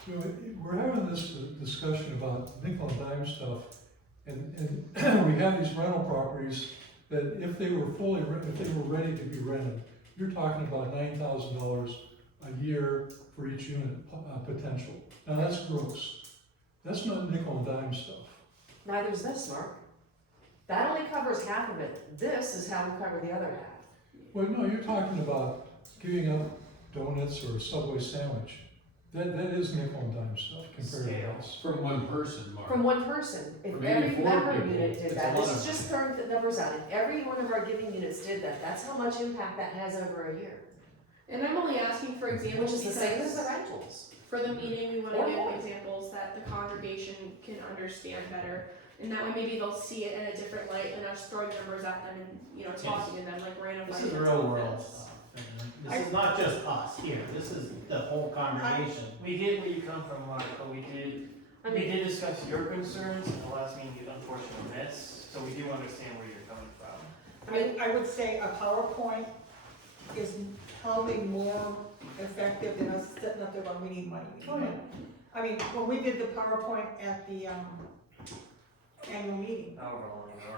You know, we're having this discussion about nickel and dime stuff, and we have these rental properties that if they were if they were ready to be rented, you're talking about $9,000 a year for each unit potential. Now that's gross. That's not nickel and dime stuff. Neither is this, Mark. That only covers half of it. This is how we cover the other half. Well, no, you're talking about giving up donuts or a Subway sandwich. That is nickel and dime stuff compared Scale. to this. From one person, Mark. From one person. If For maybe every 4 member people, unit did it's that, a lot this of is just throwing the numbers out. If every one of our giving units did that, that's how much impact that has over a year. And I'm only asking for examples Which is the same as because the rentals. for the meeting we want Or to more. give examples that the congregation can understand better. And that way maybe they'll see it in a different light than us throwing numbers at them and talking to them like random. This is finance real world outfits. stuff. This is not just us here, this is the whole congregation. We get where you come from, Mark, but we did discuss your concerns in the last meeting you unfortunately missed, so we do understand where you're coming from. I would say a PowerPoint is probably more effective than us sitting up there going, we need money. Oh, yeah. I mean, when we did the PowerPoint at the, annual meeting, However long you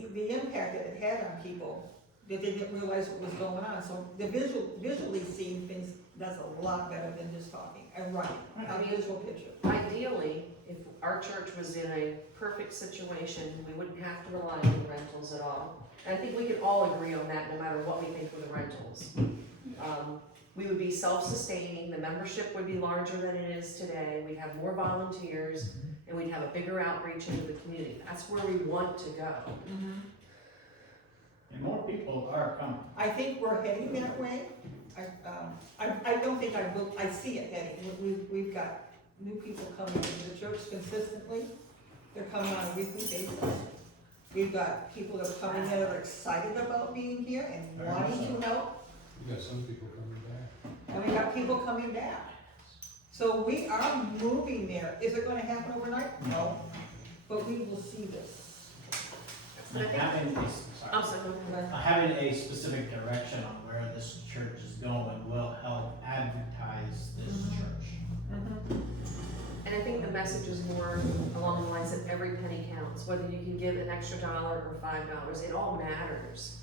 are. the impact that it had on people, that they didn't realize what was going on, so the visually seeing things does a lot better than just talking and writing, a visual picture. Ideally, if our church was in a perfect situation, we wouldn't have to rely on the rentals at all. And I think we can all agree on that, no matter what we think of the rentals. We would be self-sustaining, the membership would be larger than it is today, we'd have more volunteers, and we'd have a bigger outreach into the community. That's where we want to go. And more people are coming. I think we're heading that way. I don't think I see it heading. We've got new people coming into the church consistently. They're coming on a weekly basis. We've got people that are coming in that are excited about being here and wanting to help. You got some people coming back. And we got people coming back. So we are moving there. Is it gonna happen overnight? No. But we will see this. And having I'm sorry. having a specific direction on where this church is going will help advertise this church. And I think the message is more along the lines that every penny counts, whether you can give an extra $1 or $5, it all matters.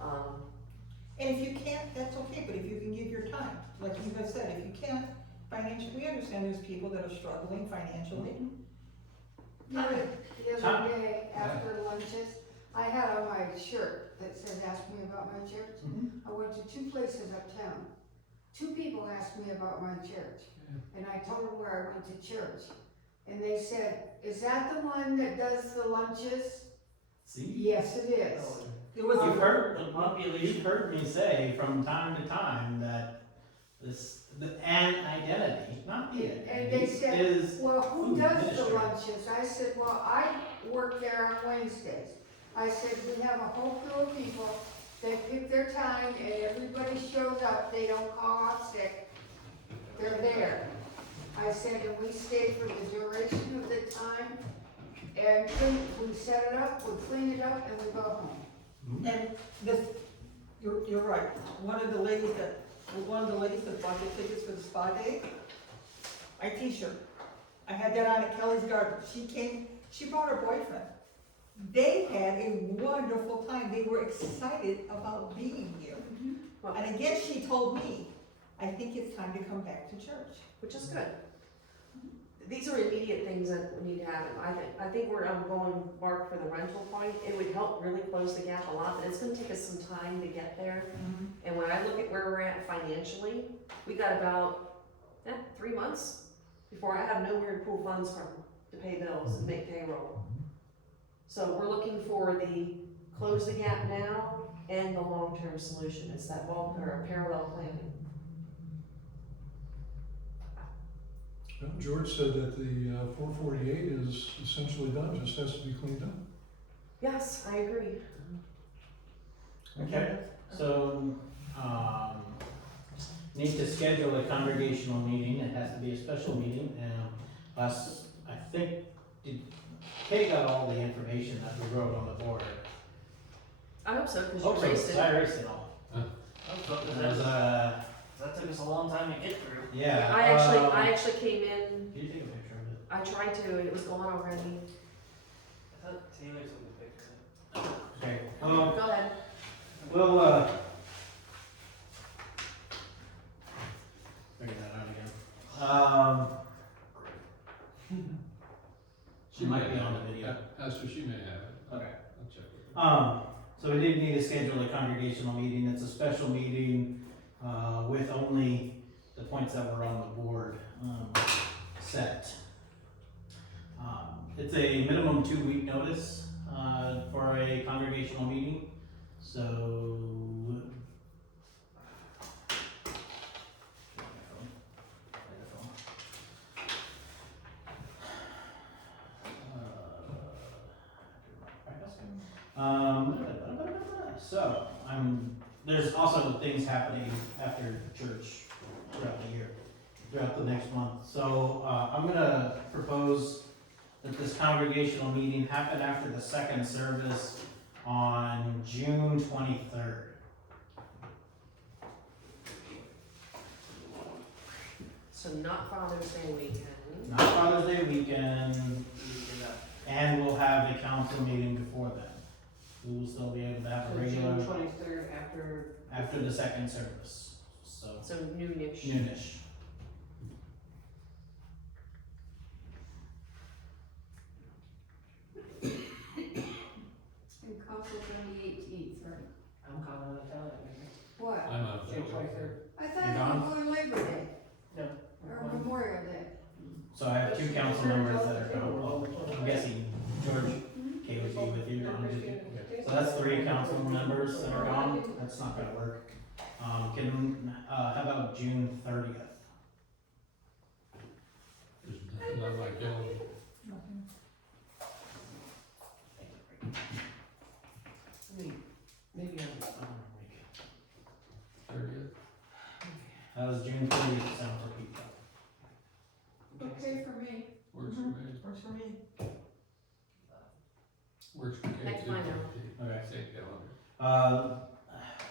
And if you can't, that's okay, but if you can give your time, like you guys said, if you can't financially, we understand there's people that are struggling financially. The other day, after lunches, I had on my shirt that said, ask me about my church. I went to 2 places uptown. 2 people asked me about my church. And I told them where I went to church. And they said, is that the one that does the lunches? See? Yes, it is. There was You've a, heard me say from time to time that an identity, not the And identity, they said, is well, who food does the ministry. lunches? I said, well, I work there on Wednesdays. I said, we have a whole crew of people, they pick their time and everybody shows up, they don't call out sick. They're there. I said, and we stay for the duration of the time, and we set it up, we clean it up, and we go home. and this, you're right, one of the ladies that was one of the ladies that bought the tickets for the spa day. My t-shirt. I had that on at Kelly's Garden. She came, she brought her boyfriend. They had a wonderful time. They were excited about being here. Well, And again, she told me, I think it's time to come back to church. which is good. These are immediate things that need to happen. I think I'm going, Mark, for the rental point. It would help really close the gap a lot, but it's gonna take us some time to get there. And when I look at where we're at financially, we got about, 3 months before I have nowhere to pull funds from to pay bills and make payroll. So we're looking for the close the gap now and the long-term solution. It's that parallel planning. Well, George said that the 448 is essentially done, just has to be cleaned up. Yes, I agree. Okay, so, need to schedule a congregational meeting, it has to be a special meeting, and us, I think, Kay got all the information that we wrote on the board. I hope so, because Hope you so, raised 'cause it. I erased it all. It was, That took us a long time to get through. yeah. I actually came in, Did you take a picture of it? I tried to, and it was gone already. I thought Taylor took a picture. Okay, Go ahead. we'll, figure that out again. She might be on the video. Pastor, she may have it. Okay. I'll check with her. So we did need to schedule a congregational meeting, it's a special meeting, with only the points that were on the board, set. It's a minimum 2-week notice, for a congregational meeting, so. So, there's also things happening after church throughout the year, throughout the next month. So, I'm gonna propose that this congregational meeting happen after the second service on June 23rd. So not Father's Day weekend. Not Father's Day weekend, and we'll have a council meeting before then. We will still be able to have a regular, 23rd after the second service, so noonish. noonish. And council's on the 18th, right? I'm calling out of town that weekend. What? I'm out there. June 23rd. I You're thought you were going Labor Day, No. or Memorial Day. So I have 2 council members that are going, well, I'm guessing George, Kay would be with you, Don would be. So that's 3 council members that are gone, that's not gonna work. How about June 30th? There's nothing on my calendar. Maybe I'm. 30th? That was June 30th, sound for people. Okay for me. Works for me. Works for me. Works for Kate Next too. Okay. Same calendar.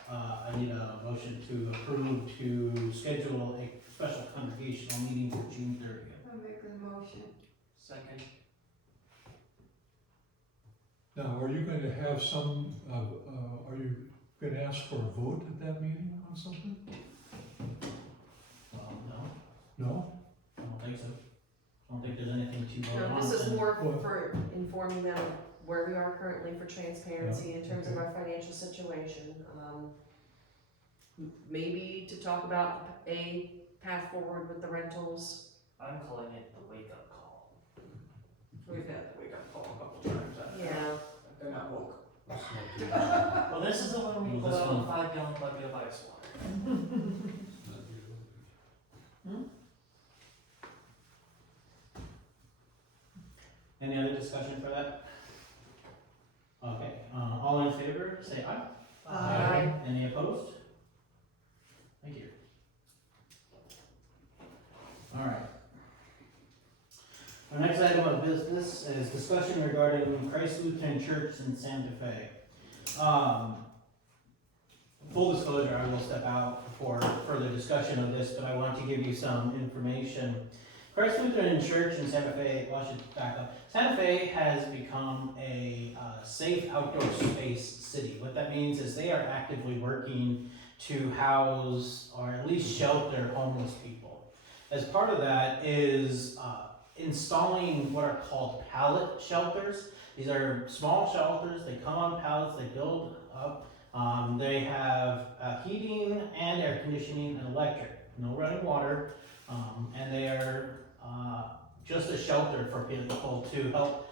I need a motion to approve to schedule a special congregational meeting for June 30th. I'll make the motion. Second. Now, are you going to have some, are you going to ask for a vote at that meeting on something? No, No? I don't think so. I don't think there's anything to vote on. No, this is and- more Well- for informing them where we are currently for transparency in terms of our financial situation. Maybe to talk about a path forward with the rentals. I'm calling it the wake up call. We've had the wake up call a couple times. Yeah. They're not woke. Let's not do that. Well, this is the one we Well, pull this out a one- 5-gallon bucket of ice water. Let's not do that. Any other discussion for that? Okay, all in favor, say aye. Aye. Any opposed? Thank you. All right. Our next item of business is discussion regarding Christ Lutheran Church in Santa Fe. full disclosure, I will step out for further discussion of this, but I want to give you some information. Christ Lutheran Church in Santa Fe, well, I should back up. Santa Fe has become a safe outdoor space city. What that means is they are actively working to house or at least shelter homeless people. As part of that is installing what are called pallet shelters. These are small shelters, they come on pallets, they build up. They have heating and air conditioning and electric, no running water, and they are just a shelter for people to help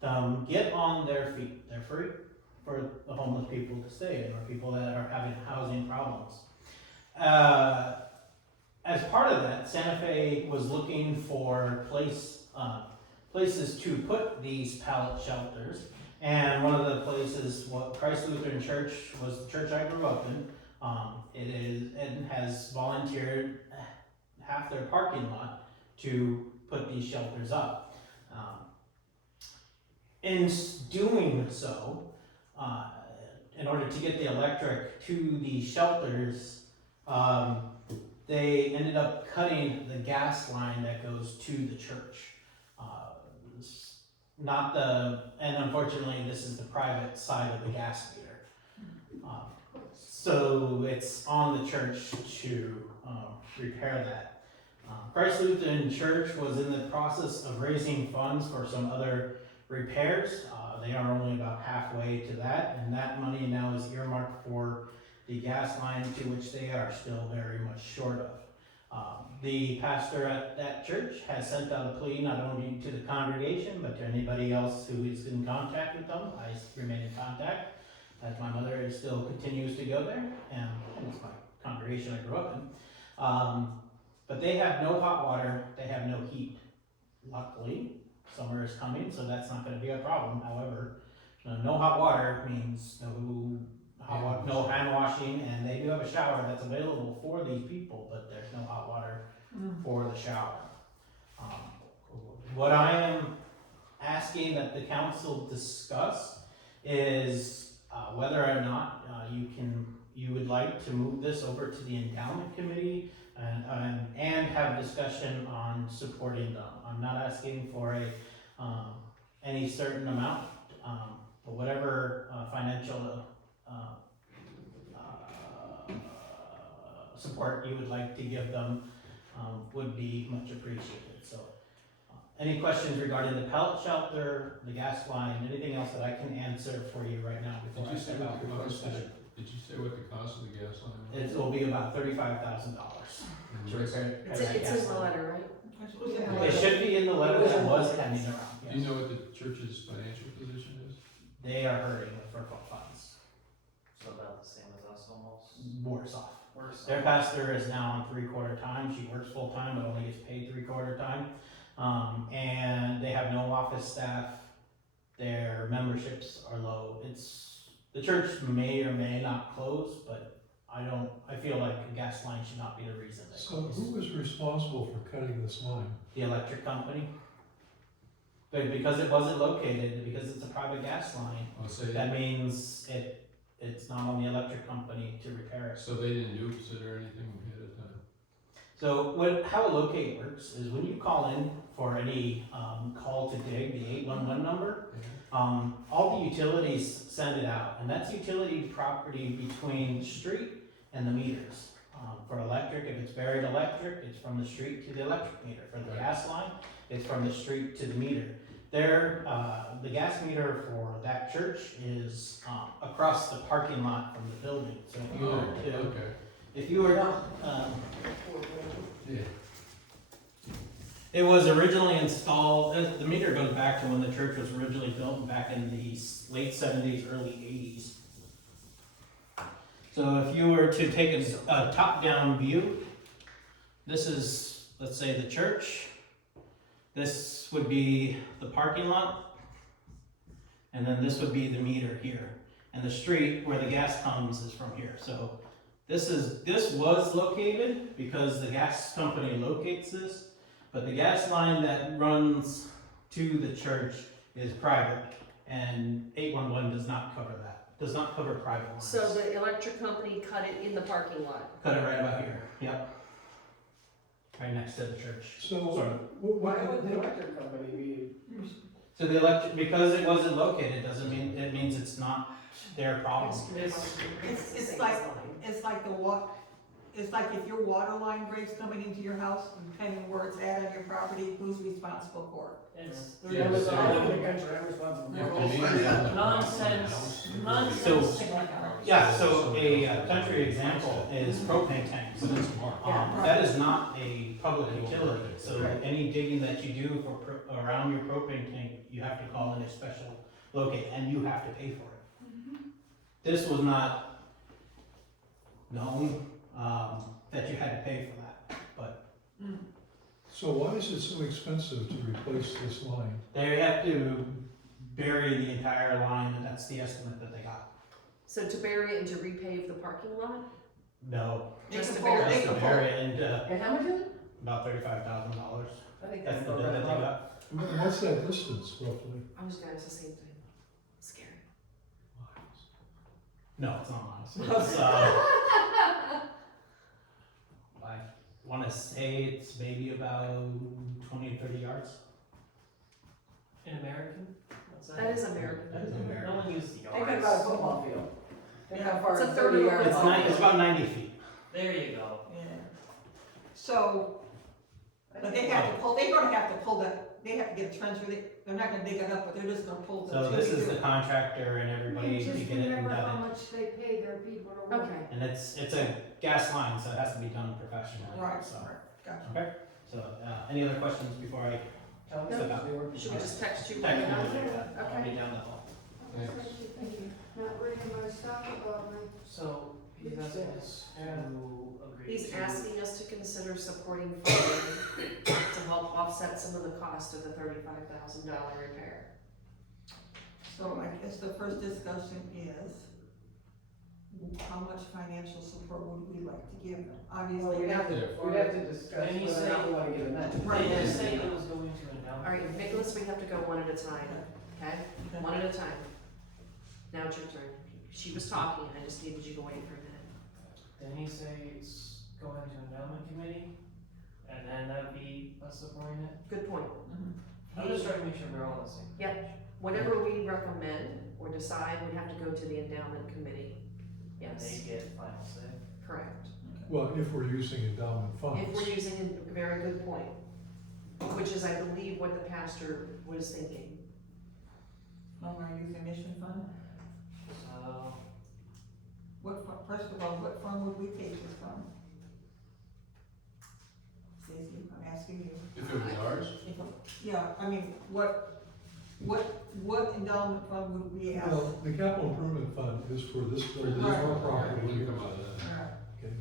them get on their feet. They're free for the homeless people to stay in, or people that are having housing problems. As part of that, Santa Fe was looking for places to put these pallet shelters, and one of the places, what Christ Lutheran Church was the church I grew up in. It is and has volunteered half their parking lot to put these shelters up. In doing so, in order to get the electric to the shelters, they ended up cutting the gas line that goes to the church. And unfortunately, this is the private side of the gas meter. So it's on the church to repair that. Christ Lutheran Church was in the process of raising funds for some other repairs. They are only about halfway to that, and that money now is earmarked for the gas line, to which they are still very much short of. The pastor at that church has sent out a plea not only to the congregation, but to anybody else who is in contact with them. I remain in contact, as my mother still continues to go there, and it's my congregation I grew up in. But they have no hot water, they have no heat. Luckily, summer is coming, so that's not going to be a problem. However, no hot water means no hand washing, and they do have a shower that's available for these people, but there's no hot water for the shower. What I am asking that the council discuss is whether or not you would like to move this over to the endowment committee and have discussion on supporting them. I'm not asking for any certain amount, but whatever financial support you would like to give them would be much appreciated. So, any questions regarding the pallet shelter, the gas line, anything else that I can answer for you right now before Did I you say step what out the for cost discussion? Did you say what the cost of the gas line was? It will be about $35,000 And to what's- repair It's that in gas the line. letter, right? It should be in the letter that was handing around. Do you Yes. know what the church's financial position is? They are hurting for funds. So about the same as us almost. Worse off. Worse. Their pastor is now on 3/4 time. She works full time, but only gets paid 3/4 time. And they have no office staff. Their memberships are low. The church may or may not close, but I feel like a gas line should not be the reason they So close. who was responsible for cutting this line? The electric company. But because it wasn't located, because it's a private gas line, I'll say that means it's not on the electric company to repair it. So they didn't use it or anything ahead of time? So how a locate works is when you call in for any call to dig, the 811 number, all the utilities send it out, and that's utility property between the street and the meters. For electric, if it's buried electric, it's from the street to the electric meter. For the Right. gas line, it's from the street to the meter. The gas meter for that church is across the parking lot from the building. So if you were to, Okay, if you were, yeah. it was originally installed, the meter goes back to when the church was originally built back in the late 70s, early 80s. So if you were to take a top-down view, this is, let's say, the church. This would be the parking lot. And then this would be the meter here. And the street where the gas comes is from here. So this was located because the gas company locates this. But the gas line that runs to the church is private, and 811 does not cover that. does not cover private lines. So the electric company cut it in the parking lot. Cut it right about here, yep. Right next to the church. So, Sort of. Why would the electric company be? So the electric, because it wasn't located, doesn't mean, it means it's not their problem. It's like, it's like it's like if your water line breaks coming into your house, depending where it's at on your property, who's responsible for it? It's Yeah, there's so- I'm responsible. Yeah, Canadians- nonsense, So- nonsense. Yeah, so a country example is propane tanks. That is not a public utility, so any digging that you do for around your propane tank, you have to call in a special locate, and you have to pay for it. This was not known, that you had to pay for that, but so why is it so expensive to replace this line? they have to bury the entire line, and that's the estimate that they got. So to bury it and to repave the parking lot? No, Just to pull- bury just it? to bury it, and, And how much is it? about $35,000. I think That's the about bid that they right. got. And what's that distance roughly? I was gonna ask the same thing. Scary. No, it's not miles. It's, I wanna say it's maybe about 20 to 30 yards. In American? What's That is American. That is American. No one uses the yards. Think about a football field. Think how far. It's a third of a 30 yards football is. It's about 90 feet. There you go. Yeah. So, but they're gonna have to pull that, they have to get a trencher, they're not gonna dig it up, but they're just gonna pull the. So this is chimney the contractor and everybody to Just get it remember how done. much they pay their people to work. Okay. And it's a gas line, so it has to be done professionally. through. Right, So, gotcha. okay. So, any other questions before I Tell me No. something, they were- Should we just text you? text you? Okay. I'll be down the hall. Thanks. Thank you. Not bringing my stuff about me. So he's asking us to agree. He's to- asking us to consider supporting funding to help offset some of the cost of the $35,000 repair. So I guess the first discussion is, how much financial support would we like to give them? Well, Obviously, we'd have to discuss And you whether or not say- we wanna give them that. They did say it was going to endowment. All right, Nicholas, we have to go one at a time, okay? One at a time. Now it's your turn. She was talking, I just needed you to wait for a minute. Didn't he say it's going to endowment committee? And then that'd be us supporting it? Good point. I'm just trying to make sure we're all on the same. Whatever we recommend or decide, we have to go to the endowment committee. And Yes, they get final say. correct. Well, if we're using endowment funds. If we're using a very good point, which is, I believe, what the pastor was thinking. when we're using mission fund, So, first of all, what fund would we take this from? Stacy, I'm asking you. If it was ours, Yeah, I mean, what endowment fund would we ask? Well, the capital improvement fund is for this for building, this Right. one, it property. wouldn't come out of that. Alright, Okay.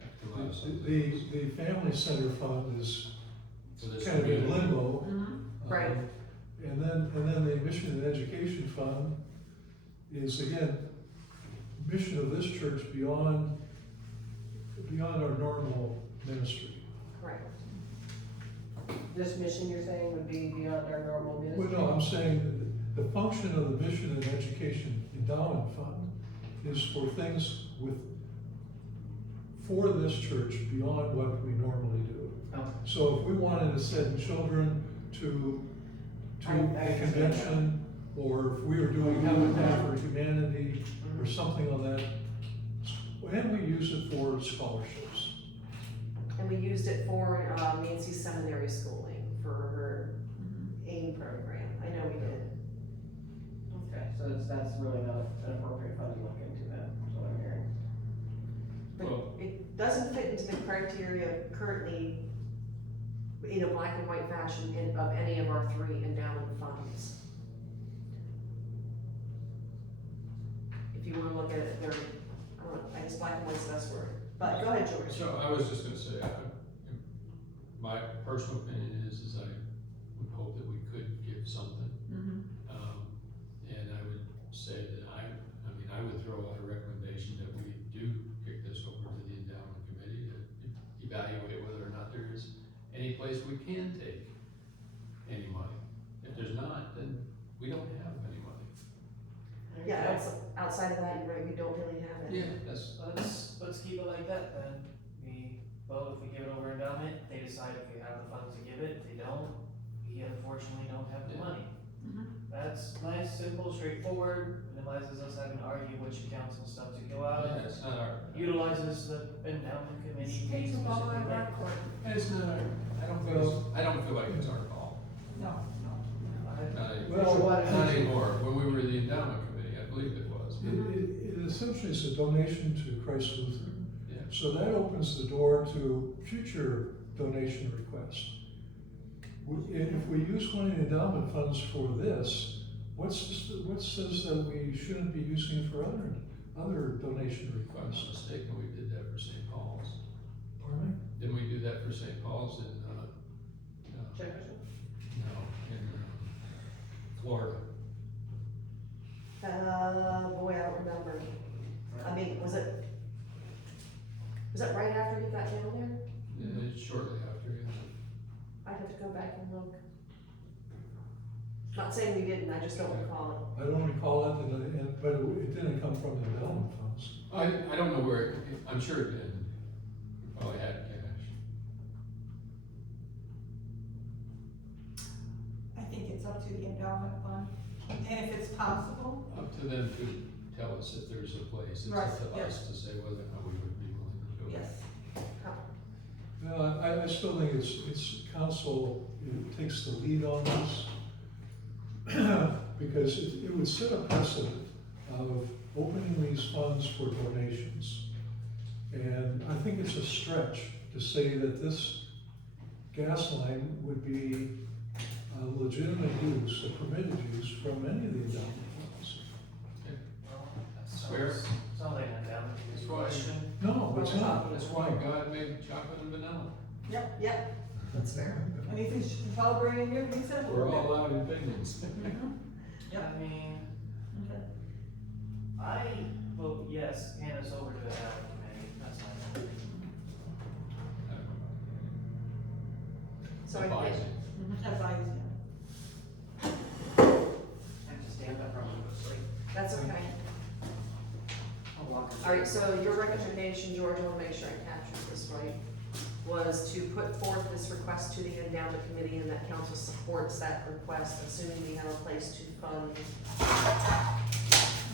It'd come out of something. The family center fund is For this kind of in community. limbo. Right. And then the mission and education fund is again, mission of this church beyond our normal ministry. Correct. This mission you're saying would be beyond our normal Well, ministry? no, I'm saying that the function of the mission and education endowment fund is for things for this church beyond what we normally do. Okay. So if we wanted to send children to I a understand. convention, or if we were doing Habitat for Humanity, or something on that, and we use it for scholarships. And we used it for Nancy's seminary schooling for her AIM program. I know we did. Okay, so that's really not an appropriate fund to look into then, is what I'm hearing. But Well- it doesn't fit into the criteria currently in a black and white fashion of any of our 3 endowment funds. If you wanna look at it, they're, I don't know, I guess black and white's the best word. But go ahead, George. So I was just gonna say, my personal opinion is I would hope that we could give something. And I would say that I would throw out a recommendation that we do kick this over to the endowment committee to evaluate whether or not there is any place we can take any money. If there's not, then we don't have any money. Yeah, outside of that, you're right, we don't really have it. Yeah, that's, Let's keep it like that then. We vote if we give it over endowment, they decide if we have the funds to give it, if they don't, we unfortunately don't have the Yeah. money. Mhm. That's nice, simple, straightforward, minimizes us having to argue which accounts and stuff to go out yeah, of. it's not our. Utilizes the endowment committee. Takes a fees ball in specifically. our court. It's not our, I don't feel like it's our fault. No, no. Not Well, not anymore. When we were the endowment committee, I believe it was. It essentially is a donation to Christ Lutheran. Yeah. So that opens the door to future donation requests. If we use one of the endowment funds for this, what says that we shouldn't be using it for other donation If I'm not requests? mistaken, we did that for St. Paul's. Pardon me? Didn't we do that for St. Paul's in, Jefferson? no, in Florida? Boy, I don't remember. I mean, was it right after you got down there? Yeah, shortly after, yeah. I'd have to go back and look. Not saying we didn't, I just don't recall I don't recall it, but it didn't come from the endowment funds. I don't know where, I'm sure it did. We probably had cash. I think it's up to the endowment fund, and if it's possible, Up to them to tell us if there's a place. It's Right, up to yes. us to say whether or not we would be willing to do it. yes. No, I still think it's council, it takes the lead on this. Because it would set a precedent of opening these funds for donations. And I think it's a stretch to say that this gas line would be a legitimate use, a permitted use from any of the endowment funds. Well, that Swear. sounds like an endowment That's committee why- question. No, it's not. That's why God made chocolate and vanilla. Yep, that's fair. And if it's celebrating your, you said. We're all allowed opinions. I mean, Okay. I vote yes, hand us over to the endowment committee, that's fine. So I think, Advising. Advise, yeah. And to stand up from it, that's okay. I'll walk. Alright, so your recommendation, George, I wanna make sure I captured this right, was to put forth this request to the endowment committee and that council supports that request, assuming we have a place to fund.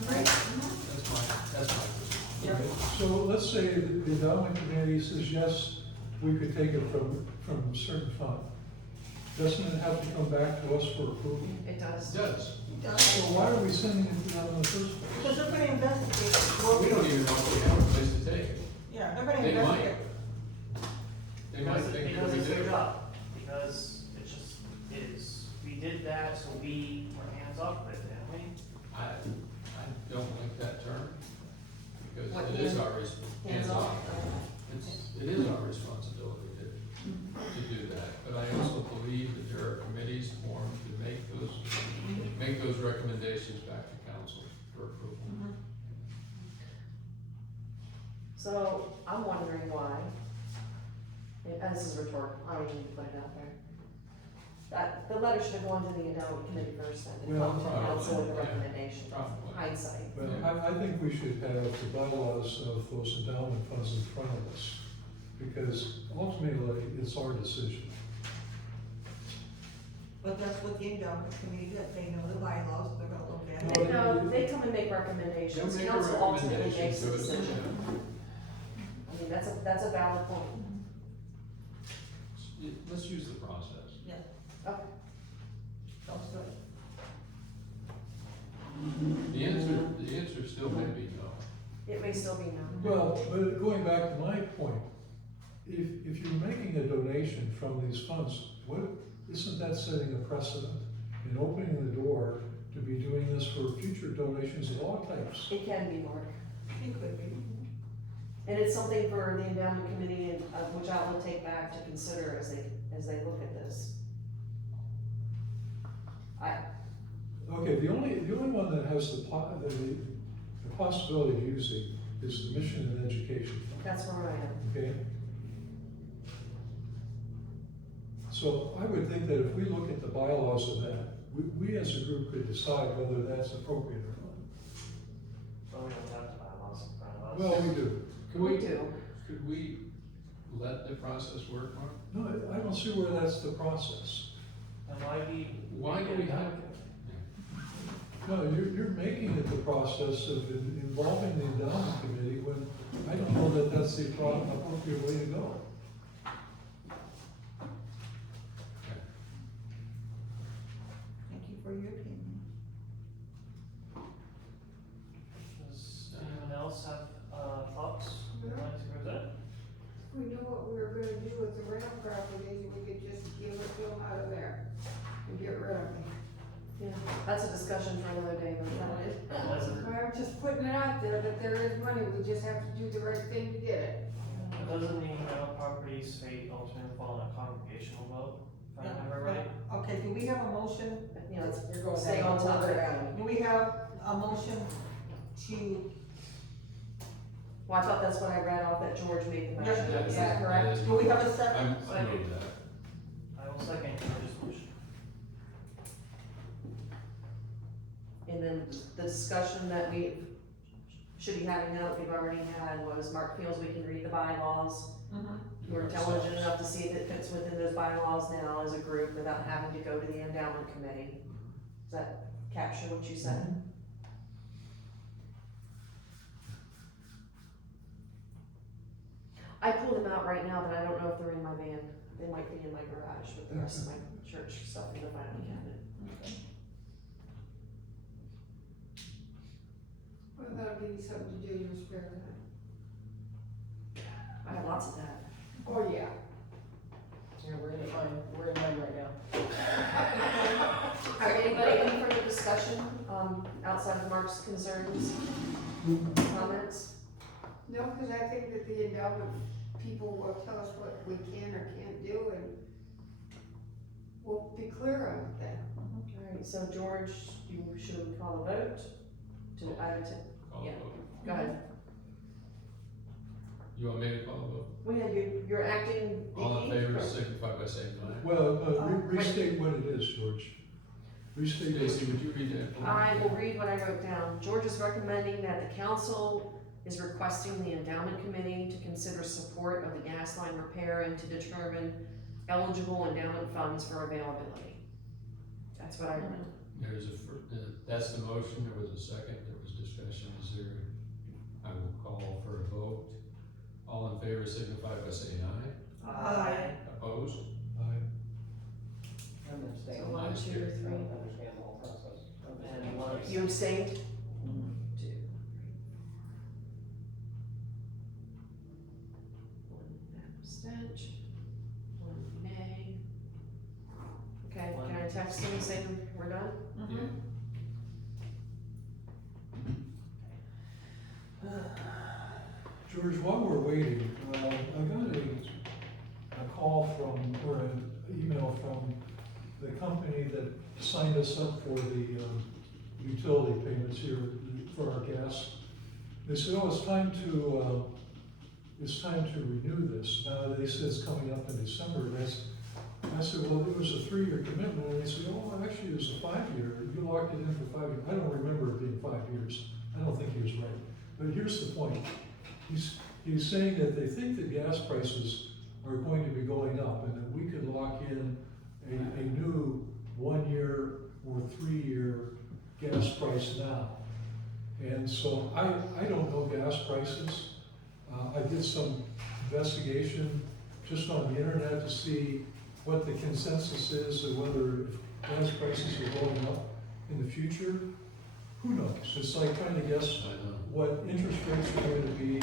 Right? That's my position. Yeah. So let's say the endowment committee says, yes, we could take it from a certain fund. Doesn't it have to come back to us for approval? It does. It does. It does. So why are we sending it to them in the first place? Because they're gonna investigate. We don't even know if we have a place to take it. Yeah, they're gonna They might. investigate. They might think that Because we it's their do. job, because it's just, it is, we did that, so we were hands off with it, didn't we? I don't like that term, because What, it is hand- our, hands off. It is our responsibility to do that, but I also believe that there are committees formed to make those recommendations back to council for approval. So, I'm wondering why, and this is rhetorical, I don't even need to put it out there. That, the letter should have gone to the endowment committee first, and then Well, come to council with the probably, yeah, recommendation, probably. hindsight. But I think we should have the bylaws of those endowment funds in front of us, because ultimately, it's our decision. But that's what the endowment committee did, they know the bylaws, they're gonna look at it. They, no, they come and make recommendations, They'll make a council ultimately recommendation makes the to us, decision. yeah. I mean, that's a valid point. Let's use the process. Okay. Sounds good. The answer still may be no. It may still be no. Well, but going back to my point, if you're making a donation from these funds, isn't that setting a precedent and opening the door to be doing this for future donations of all types? It can be, Mark. It could be. And it's something for the endowment committee, and, which I will take back to consider as they look at this. Okay, the only one that has the possibility of using is the mission and education fund, That's where I am. okay? So I would think that if we look at the bylaws of that, we as a group could decide whether that's appropriate or not. Well, we do. Could We we, do. could we let the process work, Mark? No, I don't see where that's the process. And why be? Why do we have? No, you're making it the process of involving the endowment committee when I don't know that that's the appropriate way to go. Thank you for your opinion. Does anyone else have, thoughts they'd like to present? We knew what we were gonna do with the rental properties, we could just give it to them out of there and get rid of them. Yeah, that's a discussion for another day, but It doesn't, I'm just putting it out there that there is money, we just have to do the right thing to get it. doesn't the rental properties fate ultimately fall on a congregational vote, if I remember right? Okay, do we have a motion? you know, You're going stay down on the topic. road. Do we have a motion to, Well, I thought that's what I read off, that George made the motion, Yeah, is yeah. that correct? do we have a second? I move that. I will second George's motion. And then the discussion that we should be having now that we've already had was Mark feels we can read the bylaws. Mhm. We're intelligent enough to see if it fits within those bylaws now as a group without having to go to the endowment committee. Does that capture what you said? I pulled them out right now, but I don't know if they're in my van. They might be in my garage with the rest of my church stuff in the filing cabinet. Well, that'll give you something to do in your spare time. I have lots of that. Oh, yeah. Yeah, we're in mine right now. All right, anybody, any further discussion, outside of Mark's concerns, comments? No, cause I think that the endowment people will tell us what we can or can't do and we'll be clear on it then. All right, so George, should we call a vote to add it to, Call the Yeah. vote. go ahead. You want me to call the vote? Well, yeah, you're acting. All in favor, signify by saying aye. Well, restate what it is, George. Restate what Stacy, would you read that? I will read what I wrote down. George is recommending that the council is requesting the endowment committee to consider support of the gas line repair and to determine eligible endowment funds for availability. That's what I wrote. There's that's the motion, there was a second, there was discussion, is there, I will call for a vote. All in favor signify by saying aye. Aye. Opposed? I'm gonna stay. So 1, 2, 3. I don't understand the whole process. And one You abstained? 2. 1 abstention. 1 nay. Okay, can I text him and say we're done? Yeah. George, while we're waiting, I got a call from, or an email from the company that signed us up for the utility payments here for our gas. They said, oh, it's time to renew this. Now, they said it's coming up in December. I said, well, it was a 3-year commitment. And they said, oh, actually, it was a 5-year. You locked it in for 5 years. I don't remember it being 5 years. I don't think he was right. But here's the point. He's saying that they think that gas prices are going to be going up and that we could lock in a new 1-year or 3-year gas price now. And so I don't know gas prices. I did some investigation just on the internet to see what the consensus is of whether gas prices are going up in the future. Who knows? It's like trying to guess I know. what interest rates are going to be,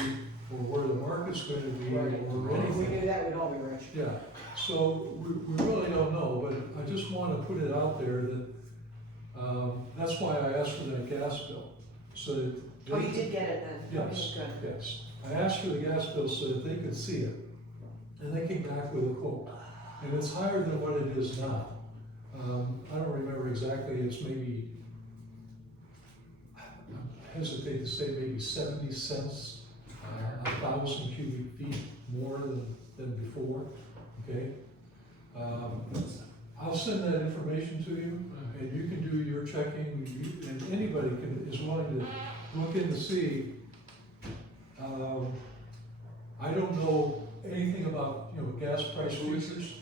or where the market's going to be, Right. or If we anything. knew that, we'd all be rich. Yeah, so we really don't know, but I just want to put it out there that, that's why I asked for that gas bill, so that. Oh, you did get it then? Yes, Okay, good. yes. I asked for the gas bill so that they could see it, and they came back with a quote. And it's higher than what it is now. I don't remember exactly, it's maybe, I hesitate to say maybe 70 cents, 1,000 cubic feet more than before, okay? I'll send that information to you, and you can do your checking, and anybody is willing to look in to see I don't know anything about, you know, gas price futures.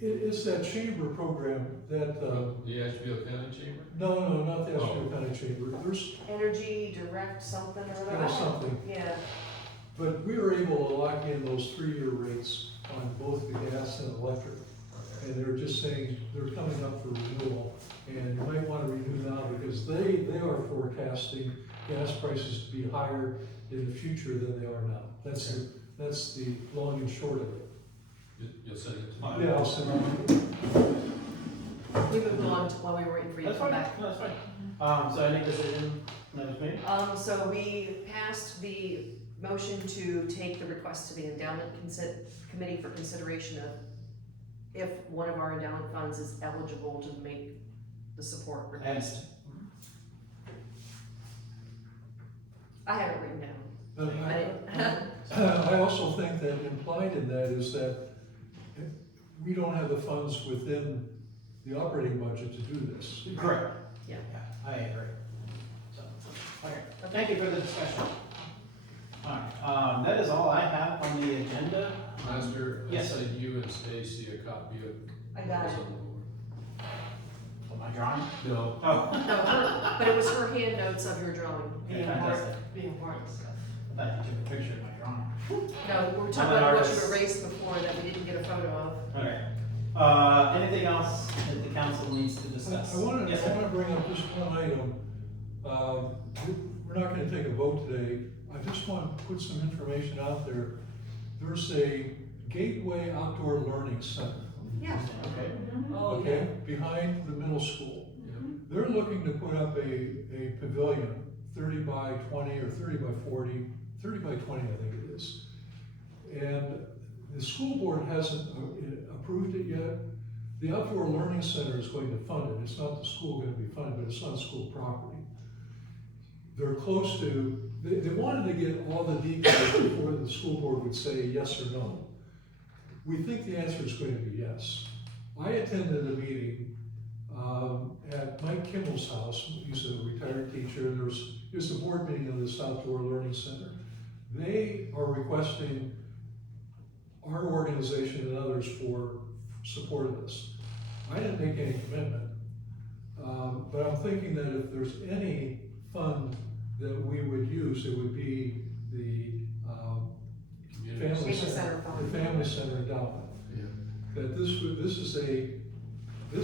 It's that chamber program that, The Asheville County Chamber? no, not the Asheville County Chamber, there's Energy direct something or whatever. something. Yeah, But we were able to lock in those 3-year rates on both the gas and electric. And they're just saying they're coming up for renewal, and you might wanna renew now because they are forecasting gas prices to be higher in the future than they are now. That's the long and short of it. You'll send it to me? Yeah, I'll send it. we moved on to while we were waiting for you to That's come fine, back. no, that's fine. So any decision, that was made? So we passed the motion to take the request to the endowment committee for consideration of if one of our endowment funds is eligible to make the support request. I have it written down. But I didn't. I also think that implied in that is that we don't have the funds within the operating budget to do this. Correct. Yeah. I agree. So, okay, thank you for the discussion. Alright, that is all I have on the agenda. Master, I Yes. sent you and Stacy a copy of. I got what's it. on the board. Am I drawing? No, Oh, No, but it was her hand notes of your drawing. okay, fantastic. The important stuff. I thought you took a picture of my drawing. No, we were I'm talking an about what artist. you erased before that we didn't get a photo of. Okay. Anything else that the council needs to discuss? I wanna Yes, sir. bring up just one item. We're not gonna take a vote today. I just wanna put some information out there. There's a Gateway Outdoor Learning Center, Yeah. Okay. okay, behind the middle school. They're looking to put up a pavilion, 30 by 20 or 30 by 40, 30 by 20, I think it is. And the school board hasn't approved it yet. The Outdoor Learning Center is going to fund it. It's not the school going to be funded, but it's on school property. They're close to, they wanted to get all the details before the school board would say yes or no. We think the answer is going to be yes. I attended a meeting at Mike Kimmel's house. He's a retired teacher. There's a board meeting of this Outdoor Learning Center. They are requesting our organization and others for support of this. I didn't make any commitment, but I'm thinking that if there's any fund that we would use, it would be the community. family Family center, center fund. the family center endowment. Yeah. That this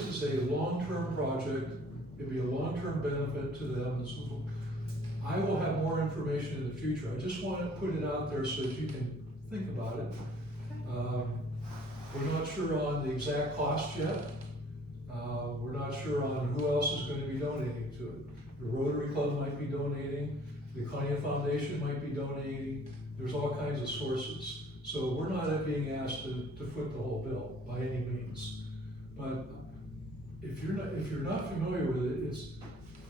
is a long-term project. It'd be a long-term benefit to them and so forth. I will have more information in the future. I just want to put it out there so that you can think about it. We're not sure on the exact cost yet. We're not sure on who else is going to be donating to it. The Rotary Club might be donating, the Conneaut Foundation might be donating. There's all kinds of sources. So we're not being asked to foot the whole bill by any means. But if you're not familiar with it,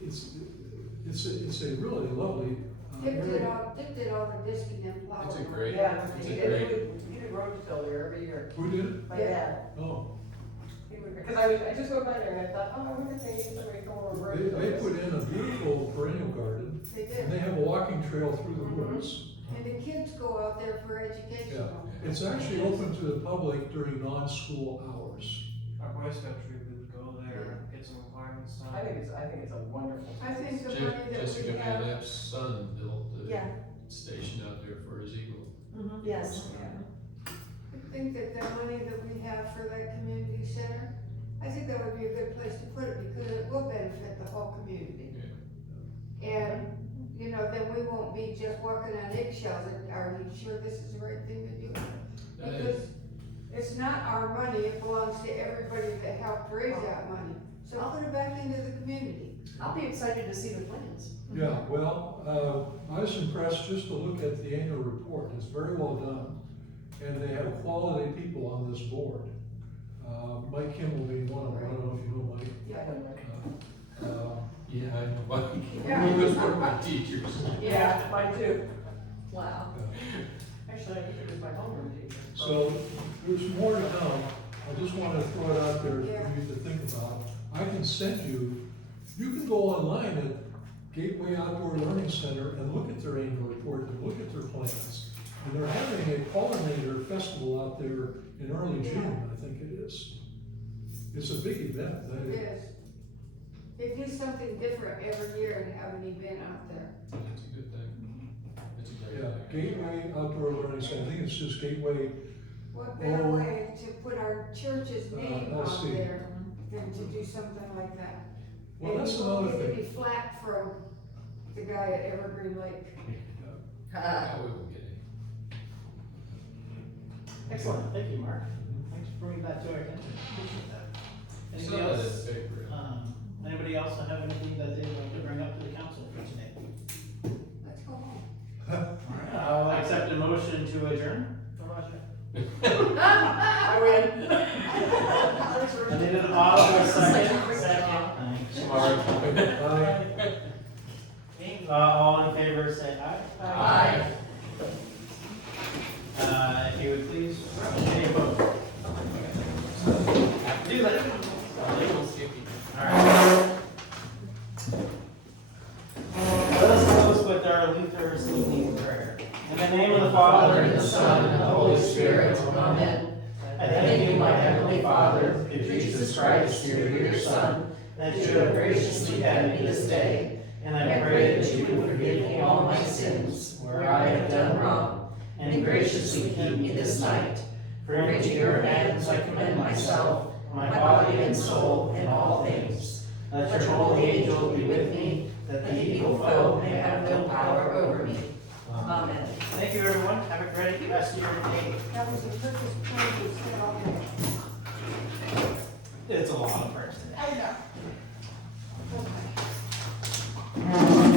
it's a really lovely. Dick did all the disking and flower. It's a great, Yeah, it's he a did, great, he did road fill there every year. Who did it? My dad. Oh, Because I just go by there and I thought, oh, I wonder if they need somebody to come over and road they fill put this. in a beautiful perennial garden, They and did, they have a walking trail through the woods. and the kids go out there for educational. It's actually open to the public during non-school hours. Our Boy Scout troop would go there, get some requirements done. I think it's a wonderful. I think the money that Jessica we have, Van App's son built the Yeah. station out there for his eagle. Yes. I think that the money that we have for that community center, I think that would be a good place to put it because it will benefit the whole community. And, you know, then we won't be just walking on eggshells and are you sure this is the right thing to do? Because it's not our money, it belongs to everybody that helped raise that money. So I'll put it back into the community. I'll be excited to see the plans. Yeah, well, I was impressed just to look at the annual report. It's very well done. And they have quality people on this board. Mike Kimball being one of them. I don't know if you know Mike. Yeah, I know, but Yeah. he was one of my teachers. Yeah, mine too. Wow. Actually, I think it was my homeroom teacher. So there's more to come. I just want to throw it out there for you to think about. I can send you can go online at Gateway Outdoor Learning Center and look at their annual report and look at their plans. And they're having a pollinator festival out there in early June, I think it is. It's a big event. It is. They do something different every year and have an event out there. It's a good thing. It's a great Yeah, thing. Gateway Outdoor Learning Center, I think it's just Gateway. What better Oh. way to put our church's name let's out see. there than to do something like that? Well, And that's you won't another get thing. any flack from the guy at Evergreen Lake. Yeah, we will get it. Excellent, thank you, Mark. Thanks for bringing that to our attention. Appreciate that. Saw Anybody that else? in the paper. Anybody else have anything that they'd like to bring up to the council for today? Let's go home. Alright, I'll accept a motion to adjourn. I win. I needed an audible second. Second. Thanks. All in favor, say aye. Aye. If you would please, any opposed? Do that. Alright. Let us close with our Luther's evening prayer. In the name of the Father, and the Son, and the Holy Spirit, amen. I thank you, my heavenly Father, through Jesus Christ, your dear Son, that you have graciously had me this day, and I pray that you would forgive me all my sins, where I have done wrong, and graciously keep me this night. For into your hands I commend myself, my body and soul, in all things. Let your holy angel be with me, that the evil foe may have no power over me. Amen. Thank you, everyone. Have a great rest of your day. That was the perfect plan to set all that. It's a lot of person. I know. Okay.